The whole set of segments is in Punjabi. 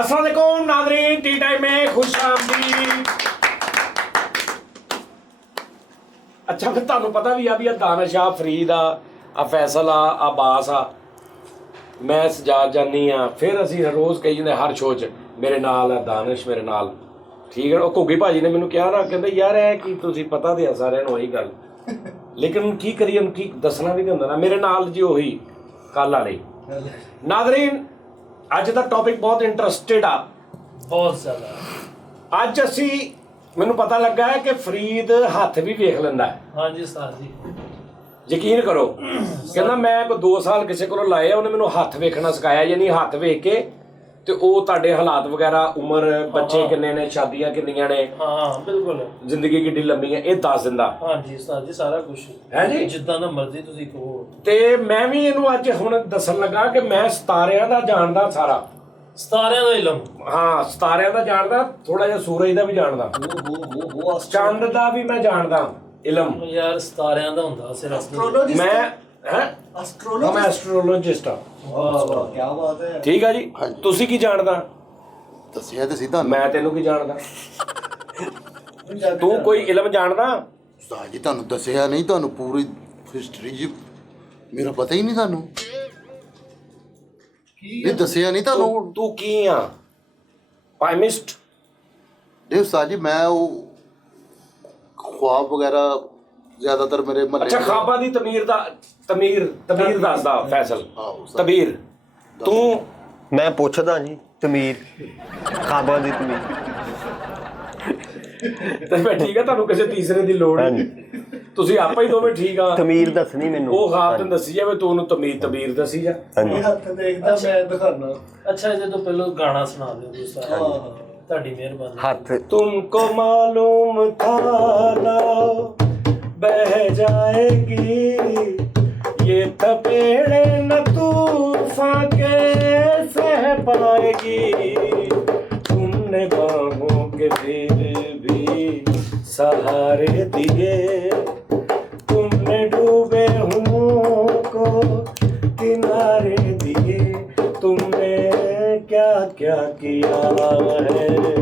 अस्सलाम वालेकुम नाज़रीन, टी टाइम में खुश आमदीद। अच्छा फिर तुहानू पता भी आ भी दानिश आ, फरीद आ, फैसल आ, अब्बास आ, मैं सजाद जानी आ, फिर असी रोज़ कही जाते हर शो च मेरे नाल है दानिश, मेरे नाल ठीक है। वो घुग्गी भाजी ने मैनू कहा ना, कहते यार है कि तुसीं पता तो है सारिਆਂ ਨੂੰ ਉਹੀ ਗੱਲ, लेकिन की करिए की दसना भी तो होंदा ना। मेरे नाल जी ਉਹੀ कल वाली नाज़रीन, ਅੱਜ ਦਾ ਟੌਪਿਕ ਬਹੁਤ ਇੰਟਰਸਟਿਡ ਆ, ਬਹੁਤ ਜ਼ਿਆਦਾ। ਅੱਜ ਅਸੀਂ ਮੈਨੂੰ ਪਤਾ ਲੱਗਾ ਹੈ ਕਿ ਫਰੀਦ ਹੱਥ ਵੀ ਵੇਖ ਲੈਂਦਾ ਹੈ। ਹਾਂਜੀ ਉਸਤਾਦ ਜੀ, ਯਕੀਨ ਕਰੋ, ਕਹਿੰਦਾ ਮੈਂ ਕੋਈ 2 ਸਾਲ ਕਿਸੇ ਕੋਲੋਂ ਲਾਏ ਆ, ਉਹਨੇ ਮੈਨੂੰ ਹੱਥ ਵੇਖਣਾ ਸਿਖਾਇਆ, ਯਾਨੀ ਹੱਥ ਵੇਖ ਕੇ ਤੇ ਉਹ ਤੁਹਾਡੇ ਹਾਲਾਤ ਵਗੈਰਾ, ਉਮਰ, ਬੱਚੇ ਕਿੰਨੇ ਨੇ, ਸ਼ਾਦੀਆਂ ਕਿੰਨੀਆਂ ਨੇ, ਹਾਂ ਬਿਲਕੁਲ, ਜ਼ਿੰਦਗੀ ਕਿੱਡੀ ਲੰਮੀ ਹੈ, ਇਹ ਦੱਸ ਦਿੰਦਾ। ਹਾਂਜੀ ਉਸਤਾਦ ਜੀ, ਸਾਰਾ ਕੁਝ ਹੈ ਜੀ, ਜਿੱਦਾਂ ਦਾ ਮਰਜ਼ੀ ਤੁਸੀਂ ਕਹੋ। ਤੇ ਮੈਂ ਵੀ ਇਹਨੂੰ ਅੱਜ ਹੁਣ ਦੱਸਣ ਲੱਗਾ ਕਿ ਮੈਂ ਸਿਤਾਰਿਆਂ ਦਾ ਜਾਣਦਾ ਸਾਰਾ, ਸਿਤਾਰਿਆਂ ਦਾ ਇਲਮ। ਹਾਂ ਸਿਤਾਰਿਆਂ ਦਾ ਜਾਣਦਾ, ਥੋੜਾ ਜਿਹਾ ਸੂਰਜ ਦਾ ਵੀ ਜਾਣਦਾ, ਚੰਦ ਦਾ ਵੀ ਮੈਂ ਜਾਣਦਾ ਇਲਮ। ਯਾਰ ਸਿਤਾਰਿਆਂ ਦਾ ਹੁੰਦਾ ਸਿਰਫ ਮੈਂ ਮੈਂ ਐਸਟ੍ਰੋਲੋਜਿਸਟ ਆ। ਵਾਹ ਵਾਹ, ਕੀ ਬਾਤ ਹੈ। ਠੀਕ ਆ ਜੀ, ਤੁਸੀਂ ਕੀ ਜਾਣਦਾ? ਦੱਸਿਆ ਤੇ ਸਿੱਧਾ ਮੈਂ ਤੈਨੂੰ ਕੀ ਜਾਣਦਾ? ਤੂੰ ਕੋਈ ਇਲਮ ਜਾਣਦਾ? ਉਸਤਾਦ ਜੀ ਤੁਹਾਨੂੰ ਦੱਸਿਆ ਨਹੀਂ, ਤੁਹਾਨੂੰ ਪੂਰੀ ਹਿਸਟਰੀ ਜੀ ਮੇਰਾ ਪਤਾ ਹੀ ਨਹੀਂ ਤੁਹਾਨੂੰ। ਇਹ ਦੱਸਿਆ ਨਹੀਂ ਤੁਹਾਨੂੰ। ਤੂੰ ਕੀ ਆ? ਪਾਇਮਿਸਟ? ਨਹੀਂ ਉਸਤਾਦ ਜੀ, ਮੈਂ ਉਹ ख्वाब वगैरह ज्यादातर मेरे महल्ले। ਅੱਛਾ, ਖਾਬਾਂ ਦੀ ਤਮੀਰ ਦੱਸਦਾ ਫੈਸਲ। ਤਬੀਰ ਤੂੰ? ਮੈਂ ਪੁੱਛਦਾ ਜੀ, ਤਮੀਰ ਖਾਬਾਂ ਦੀ ਤਮੀਰ। ਤੇ ਮੈਂ ਠੀਕ ਆ, ਤੁਹਾਨੂੰ ਕਿਸੇ ਤੀਸਰੇ ਦੀ ਲੋੜ ਨਹੀਂ, ਤੁਸੀਂ ਆਪੇ ਹੀ ਦੋਵੇਂ ਠੀਕ ਆ। ਤਮੀਰ ਦੱਸਣੀ ਮੈਨੂੰ, ਉਹ ਖਾਬ ਤੈਨੂੰ ਦੱਸੀ ਜਾਵੇ, ਤੂੰ ਉਹਨੂੰ ਤਬੀਰ ਦੱਸੀ ਜਾ। ਇਹ ਹੱਥ ਦੇਖਦਾ ਮੈਂ ਦਿਖਾਣਾ। ਅੱਛਾ, ਇਹਦੇ ਤੋਂ ਪਹਿਲਾਂ ਗਾਣਾ ਸੁਣਾ ਦਿਓ ਉਸਤਾਦ, ਤੁਹਾਡੀ ਮਿਹਰਬਾਨੀ। ਹੱਥ तुमको मालूम था ना बह जाएगी ये थपेड़े न तूफान के सह पाएगी, तुमने बाहों के फिर भी सहारे दिए, तुमने डूबे हुओं को किनारे दिए, तुमने क्या क्या किया है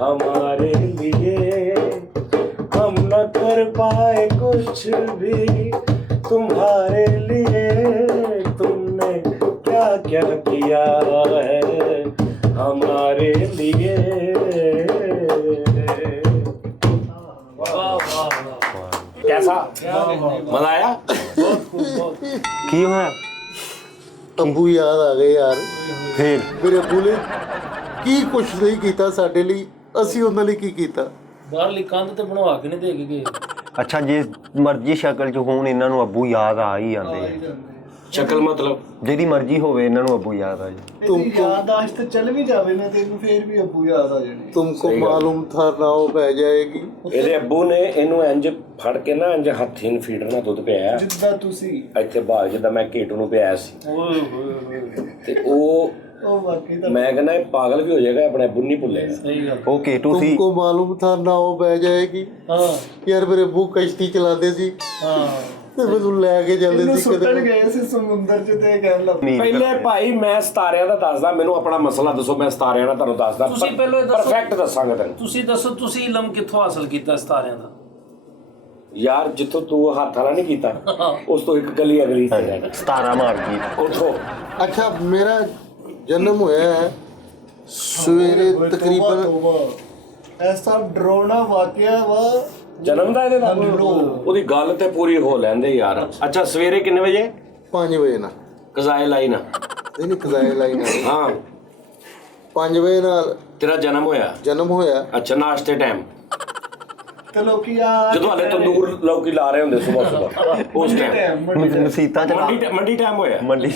हमारे लिए, हम न कर पाए कुछ भी तुम्हारे लिए, तुमने क्या क्या किया है हमारे लिए। ਵਾਹ ਵਾਹ ਵਾਹ, कैसा मजा आया? ਕੀ ਹੋਇਆ ਅੱਬੂ ਯਾਦ ਆ ਗਏ ਯਾਰ। ਫੇਰ? ਮੇਰੇ ਅੱਬੂ ਨੇ ਕੀ ਕੁਛ ਨਹੀਂ ਕੀਤਾ ਸਾਡੇ ਲਈ, ਅਸੀਂ ਉਹਨਾਂ ਲਈ ਕੀ ਕੀਤਾ। ਬਾਹਰਲੀ ਕੰਧ ਤੇ ਬਣਵਾ ਕੇ ਨਹੀਂ ਦੇ ਕੇ ਗਏ। ਅੱਛਾ, ਜੇ ਮਰਜ਼ੀ ਸ਼ਕਲ 'ਚ ਹੋਣ ਇਹਨਾਂ ਨੂੰ ਅੱਬੂ ਯਾਦ ਆ ਹੀ ਜਾਂਦੇ ਆ। शक्ल मतलब ਜਿਹੜੀ ਮਰਜ਼ੀ ਹੋਵੇ ਇਹਨਾਂ ਨੂੰ ਅੱਬੂ ਯਾਦ ਆ ਜੀ। ਤੁਮਕੋ ਯਾਦਾਸ਼ਤ ਚੱਲ ਵੀ ਜਾਵੇ ਨਾ ਤੈਨੂੰ, ਫੇਰ ਵੀ ਅੱਬੂ ਯਾਦ ਆ ਜਾਣੀ। ਤੁਮਕੋ ਮਾਲੂਮ ਥਾ ਨਾ ਉਹ ਪੈ ਜਾਏਗੀ। ਇਹਦੇ ਅੱਬੂ ਨੇ ਇਹਨੂੰ ਇੰਜ ਫੜ ਕੇ ਨਾ ਇੰਜ ਹੱਥੀਂ ਨੂੰ ਫੀਡਰ ਨਾਲ ਦੁੱਧ ਪਿਆਇਆ, ਜਿੱਦਾਂ ਤੁਸੀਂ ਇੱਥੇ ਬਾਹਰ ਜਿੱਦਾਂ ਮੈਂ ਘੇਟੂ ਨੂੰ ਪਿਆਇਆ ਸੀ। ਓਏ ਹੋਏ ਹੋਏ, ਤੇ ਉਹ ਵਾਕਈ ਤਾਂ ਮੈਂ ਕਹਿੰਦਾ ਇਹ ਪਾਗਲ ਵੀ ਹੋ ਜਾਏਗਾ, ਆਪਣੇ ਅੱਬੂ ਨਹੀਂ ਭੁੱਲੇਗਾ। ਸਹੀ ਗੱਲ। ਓਕੇ, ਤੁਸੀਂ ਤੁਮਕੋ ਮਾਲੂਮ ਥਾ ਨਾ ਉਹ ਪੈ ਜਾਏਗੀ। ਹਾਂ ਯਾਰ ਮੇਰੇ ਅੱਬੂ ਕਸ਼ਤੀ ਚਲਾਉਂਦੇ ਸੀ ਹਾਂ, ਤੇ ਮੈਨੂੰ ਲੈ ਕੇ ਜਾਂਦੇ ਇਹਨੂੰ ਸੀ ਸੁੱਟਣ ਕਦੇ। ਗਏ ਸੀ ਸਮੁੰਦਰ 'ਚ ਤੇ ਕਹਿਣ ਲੱਗ ਪਏ। ਪਹਿਲੇ ਭਾਈ ਮੈਂ ਸਿਤਾਰਿਆਂ ਦਾ ਦੱਸਦਾ, ਮੈਨੂੰ ਆਪਣਾ ਮਸਲਾ ਦੱਸੋ, ਮੈਂ ਸਿਤਾਰਿਆਂ ਦਾ ਤੁਹਾਨੂੰ ਦੱਸਦਾ। ਤੁਸੀਂ ਪਹਿਲਾਂ ਇਹ ਦੱਸੋ। ਪਰਫੈਕਟ ਦੱਸਾਂਗਾ ਤੈਨੂੰ। ਤੁਸੀਂ ਦੱਸੋ, ਤੁਸੀਂ ਇਲਮ ਕਿੱਥੋਂ ਹਾਸਲ ਕੀਤਾ ਸਿਤਾਰਿਆਂ ਦਾ? ਯਾਰ ਜਿੱਥੋਂ ਤੂੰ ਹੱਥ ਵਾਲਾ ਨਹੀਂ ਕੀਤਾ, ਉਸ ਤੋਂ ਇੱਕ ਗਲੀ ਅਗਲੀ ਤੇ ਸਤਾਰਾ ਮਾਰ ਗਈ। ਉੱਥੋਂ ਅੱਛਾ, ਮੇਰਾ ਜਨਮ ਹੋਇਆ ਹੈ ਸਵੇਰੇ ਤਕਰੀਬਨ ਐਸਾ ਡਰਾਉਣਾ ਵਾਕਿਆ ਵਾ। ਜਨਮ ਦਾ ਇਹਦੇ ਦਾ ਉਹਦੀ ਗੱਲ ਤੇ ਪੂਰੀ ਹੋ ਲੈਂਦੇ ਯਾਰ। ਅੱਛਾ, ਸਵੇਰੇ ਕਿੰਨੇ ਵਜੇ? 5 ਵਜੇ ਨਾਲ। ਕਜ਼ਾਏ ਲਾਈ ਨਾ? ਨਹੀਂ ਕਜ਼ਾਏ ਲਾਈ ਨਾਲ। ਹਾਂ, 5 ਵਜੇ ਨਾਲ ਤੇਰਾ ਜਨਮ ਹੋਇਆ। ਜਨਮ ਹੋਇਆ। ਅੱਛਾ, ਨਾਸ਼ਤੇ ਟਾਈਮ ਤੇ ਲੋਕੀ ਆ ਜਦੋਂ ਹਲੇ ਤੰਦੂਰ ਲੌਕੀ ਲਾ ਰਹੇ ਹੁੰਦੇ ਸਵੇਰ ਉਸ ਟਾਈਮ ਮਸੀਤਾਂ 'ਚ ਮੰਡੀ ਟਾਈਮ ਹੋਇਆ। ਮੰਡੀ।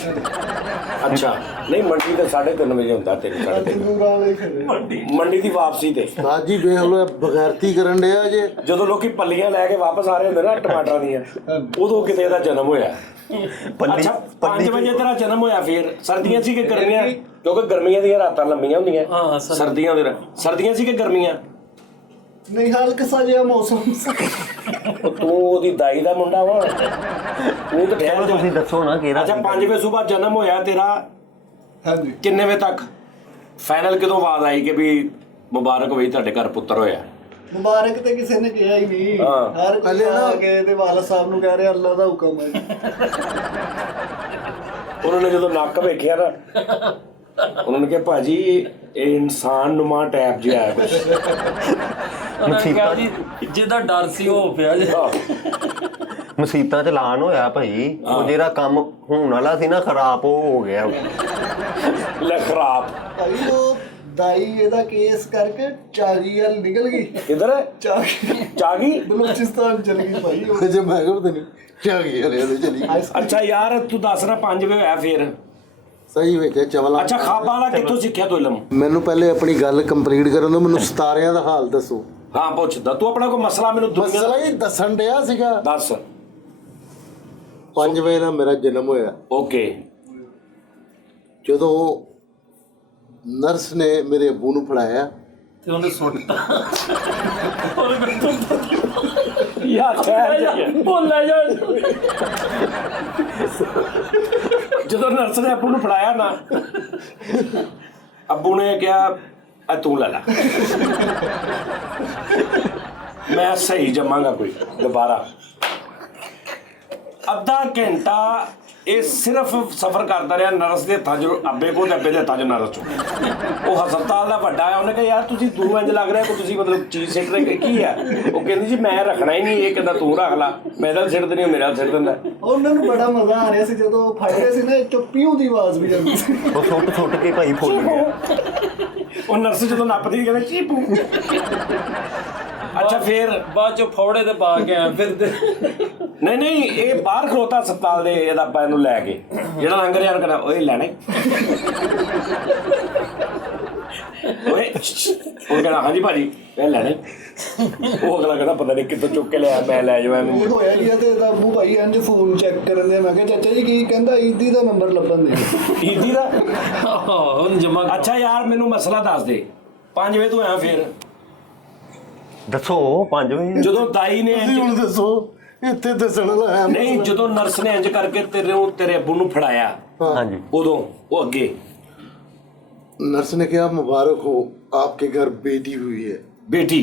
ਅੱਛਾ, ਨਹੀਂ ਮੰਡੀ ਤੇ 3:30 ਵਜੇ ਹੁੰਦਾ, 3:30 ਤੰਦੂਰਾਂ ਵਾਲੇ ਖੜੇ। ਮੰਡੀ ਦੀ ਵਾਪਸੀ ਤੇ ਸਾਜੀ ਵੇਖ ਲੋ, ਇਹ ਬਗੈਰਤੀ ਕਰਨ ਡਿਆ ਜੇ। ਜਦੋਂ ਲੋਕੀ ਪੱਲੀਆਂ ਲੈ ਕੇ ਵਾਪਸ ਆ ਰਹੇ ਹੁੰਦੇ ਨਾ ਟਮਾਟਰਾਂ ਦੀਆਂ, ਉਦੋਂ ਕਿਤੇ ਇਹਦਾ ਜਨਮ ਹੋਇਆ। ਅੱਛਾ, 5 ਵਜੇ ਤੇਰਾ ਜਨਮ ਹੋਇਆ। ਫਿਰ ਸਰਦੀਆਂ ਸੀ ਕਿ ਗਰਮੀਆਂ? ਕਿਉਂਕਿ ਗਰਮੀਆਂ ਦੀਆਂ ਰਾਤਾਂ ਲੰਮੀਆਂ ਹੁੰਦੀਆਂ। ਹਾਂ, ਸਰਦੀਆਂ ਸੀ ਕਿ ਗਰਮੀਆਂ? ਨਹੀਂ ਹਲਕਾ ਜਿਹਾ ਮੌਸਮ ਸੀ। ਤੂੰ ਉਹਦੀ ਦਾਈ ਦਾ ਮੁੰਡਾ ਵਾ, ਤੂੰ ਤਾਂ ਠਹਿਰ ਜਾ। ਤੁਸੀਂ ਦੱਸੋ ਨਾ ਕਿਹੜਾ। ਅੱਛਾ, 5 ਵਜੇ ਸਵੇਰ ਜਨਮ ਹੋਇਆ ਤੇਰਾ, ਹਾਂਜੀ ਕਿੰਨੇ ਵਜੇ ਤੱਕ? ਫਾਈਨਲ ਕਿਦੋਂ ਆਵਾਜ਼ ਆਈ ਕਿ ਵੀ ਮੁਬਾਰਕ ਹੋਈ ਤੁਹਾਡੇ ਘਰ ਪੁੱਤਰ ਹੋਇਆ? ਮੁਬਾਰਕ ਤੇ ਕਿਸੇ ਨੇ ਕਿਹਾ ਹੀ ਨਹੀਂ। ਹਾਂ। ਹਰ ਕੋਈ ਆ ਕੇ ਤੇ ਵਾਲਾ ਸਾਹਿਬ ਨੂੰ ਕਹਿ ਰਿਹਾ ਅੱਲਾ ਦਾ ਹੁਕਮ ਹੈ। ਉਹਨਾਂ ਨੇ ਜਦੋਂ ਨੱਕ ਵੇਖਿਆ ਨਾ ਉਹਨਾਂ ਨੇ ਕਿਹਾ ਭਾਜੀ ਇਹ ਇਨਸਾਨ ਨੁਮਾ ਟੈਪ ਜਿਹਾ ਹੈ ਕੁਛ। ਉਹਨਾਂ ਨੇ ਕਿਹਾ ਜੀ ਜਿਹਦਾ ਡਰ ਸੀ ਉਹ ਹੋ ਪਿਆ ਜੀ। ਮੁਸੀਬਤਾਂ ਚ ਲਾਨ ਹੋਇਆ ਭਾਈ। ਉਹ ਜਿਹੜਾ ਕੰਮ ਹੋਣ ਵਾਲਾ ਸੀ ਨਾ ਖਰਾਬ, ਉਹ ਹੋ ਗਿਆ। ਲੈ ਖਰਾਬ ਭਾਈ ਉਹ ਦਾਈ ਇਹਦਾ ਕੇਸ ਕਰਕੇ ਚਾਗੀ ਵੱਲ ਨਿਕਲ ਗਈ। ਕਿੱਧਰ ਚਾਗੀ ਬਲੂਚਿਸਤਾਨ ਚਲ ਗਈ ਭਾਈ ਉਹ। ਜੇ ਮੈਂ ਕਿਹਾ ਪਤਾ ਨਹੀਂ ਕਿਆ ਕੀ ਹਲੇ ਚਲੀ ਅੱਛਾ ਯਾਰ ਤੂੰ ਦੱਸ ਨਾ 5 ਵਜੇ ਹੋਇਆ ਫੇਰ? ਸਹੀ ਵੇਖਿਆ ਚਵਲਾ। ਅੱਛਾ ਖਾਬਾ ਵਾਲਾ ਕਿੱਥੋਂ ਸਿੱਖਿਆ ਤੂੰ ਇਲਮ? ਮੈਨੂੰ ਪਹਿਲੇ ਆਪਣੀ ਗੱਲ ਕੰਪਲੀਟ ਕਰਨ ਦਿਓ, ਮੈਨੂੰ ਸਤਾਰਿਆਂ ਦਾ ਹਾਲ ਦੱਸੋ। ਹਾਂ ਪੁੱਛਦਾ ਤੂੰ ਆਪਣਾ ਕੋਈ ਮਸਲਾ ਮੈਨੂੰ ਦੁਨੀਆ ਮਸਲਾ ਹੀ ਦੱਸਣ ਡਿਆ ਸੀਗਾ। ਦੱਸ। 5 ਵਜੇ ਨਾਲ ਮੇਰਾ ਜਨਮ ਹੋਇਆ। ਓਕੇ। ਜਦੋਂ ਨਰਸ ਨੇ ਮੇਰੇ ਅੱਬੂ ਨੂੰ ਫੜਾਇਆ ਤੇ ਉਹਨੇ ਸੁੱਟਤਾ। ਉਹਨੇ ਯਾਰ ਠਹਿਰ ਜਾ ਬੋਲਿਆ ਜਾ। ਜਦੋਂ ਨਰਸ ਨੇ ਅੱਬੂ ਨੂੰ ਫੜਾਇਆ ਨਾ, ਅੱਬੂ ਨੇ ਕਿਹਾ ਆ ਤੂੰ ਲੈ ਲੈ, ਮੈਂ ਸਹੀ ਜਮਾਂਗਾ ਕੋਈ ਦੁਬਾਰਾ। ਅੱਧਾ ਘੰਟਾ ਇਹ ਸਿਰਫ ਸਫ਼ਰ ਕਰਦਾ ਰਿਹਾ ਨਰਸ ਦੇ ਹੱਥਾਂ 'ਚ, ਅੱਬੇ ਕੋਲ ਤੇ ਅੱਬੇ ਦੇ ਹੱਥਾਂ 'ਚ ਨਰਸ 'ਚ। ਉਹ ਹਸਪਤਾਲ ਦਾ ਵੱਡਾ ਹੈ, ਉਹਨੇ ਕਿਹਾ ਯਾਰ ਤੁਸੀਂ ਦੂਰ ਇੰਝ ਲੱਗ ਰਿਹਾ ਕਿ ਤੁਸੀਂ ਮਤਲਬ ਚੀਜ਼ ਸਿੱਟ ਰਹੇ ਕੀ ਹੈ? ਉਹ ਕਹਿੰਦੀ ਜੀ ਮੈਂ ਰੱਖਣਾ ਹੀ ਨਹੀਂ, ਇਹ ਕਹਿੰਦਾ ਤੂੰ ਰੱਖ ਲਾ, ਮੈਂ ਇਹਦਾ ਸਿੱਟ ਦਿੰਦੀ, ਮੇਰਾ ਸਿੱਟ ਦਿੰਦਾ। ਉਹਨਾਂ ਨੂੰ ਬੜਾ ਮਜ਼ਾ ਆ ਰਿਹਾ ਸੀ ਜਦੋਂ ਫੜ ਰਹੇ ਸੀ ਨਾ, ਚੁੱਪੀਓ ਦੀ ਆਵਾਜ਼ ਵੀ ਜਾਂਦੀ ਸੀ। ਉਹ ਸੁੱਟ ਕੇ ਭਾਈ ਫੁੱਲ ਗਿਆ। ਉਹ ਨਰਸ ਜਦੋਂ ਨੱਪਦੀ ਕਹਿੰਦਾ ਚੀਪੂ। ਅੱਛਾ ਫੇਰ ਬਾਅਦ ਚੋਂ ਫੌੜੇ ਤੇ ਪਾ ਕੇ ਆਇਆ ਫਿਰ। ਨਹੀਂ ਇਹ ਬਾਹਰ ਖਲੋਤਾ ਹਸਪਤਾਲ ਦੇ ਇਹਦਾ ਅੱਬਾ ਇਹਨੂੰ ਲੈ ਕੇ, ਜਿਹੜਾ ਲੰਘ ਰਿਹਾ ਕਹਿੰਦਾ ਓਏ ਲੈਣਾ ਓਏ, ਉਹ ਕਹਿੰਦਾ ਹਾਂਜੀ ਭਾਜੀ ਇਹ ਲੈਣਾ। ਉਹ ਅਗਲਾ ਕਹਿੰਦਾ ਪਤਾ ਨਹੀਂ ਕਿੱਥੋਂ ਚੁੱਕ ਕੇ ਲਿਆ, ਮੈਂ ਲੈ ਜਾਵਾਂ ਇਹ ਇਹਨੂੰ। ਹੋਇਆ ਕੀ ਆ ਤੇ ਇਹਦਾ ਮੂੰਹ ਭਾਈ ਇੰਜ ਫੋਨ ਚੈੱਕ ਕਰਨ ਦੇ। ਮੈਂ ਕਿਹਾ ਚਾਚਾ ਜੀ ਕੀ ਕਹਿੰਦਾ? ਈਦੀ ਦਾ ਨੰਬਰ ਲੱਭਣ ਦੇ। ਈਦੀ ਦਾ? ਹੁਣ ਜਮਾ। ਅੱਛਾ ਯਾਰ ਮੈਨੂੰ ਮਸਲਾ ਦੱਸ ਦੇ, 5 ਵਜੇ ਤੂੰ ਆਇਆ ਫੇਰ? ਦੱਸੋ 5 ਵਜੇ। ਜਦੋਂ ਦਾਈ ਨੇ ਤੁਸੀਂ ਹੁਣ ਦੱਸੋ, ਇੱਥੇ ਦੱਸਣ ਵਾਲਾ ਨਹੀਂ ਜਦੋਂ ਨਰਸ ਨੇ ਇੰਜ ਕਰਕੇ ਤੇਰੇ ਅੱਬੂ ਨੂੰ ਫੜਾਇਆ ਹਾਂਜੀ। ਉਦੋਂ ਉਹ ਅੱਗੇ नर्स ने कहा मुबारक हो आपके घर बेटी हुई है। बेटी?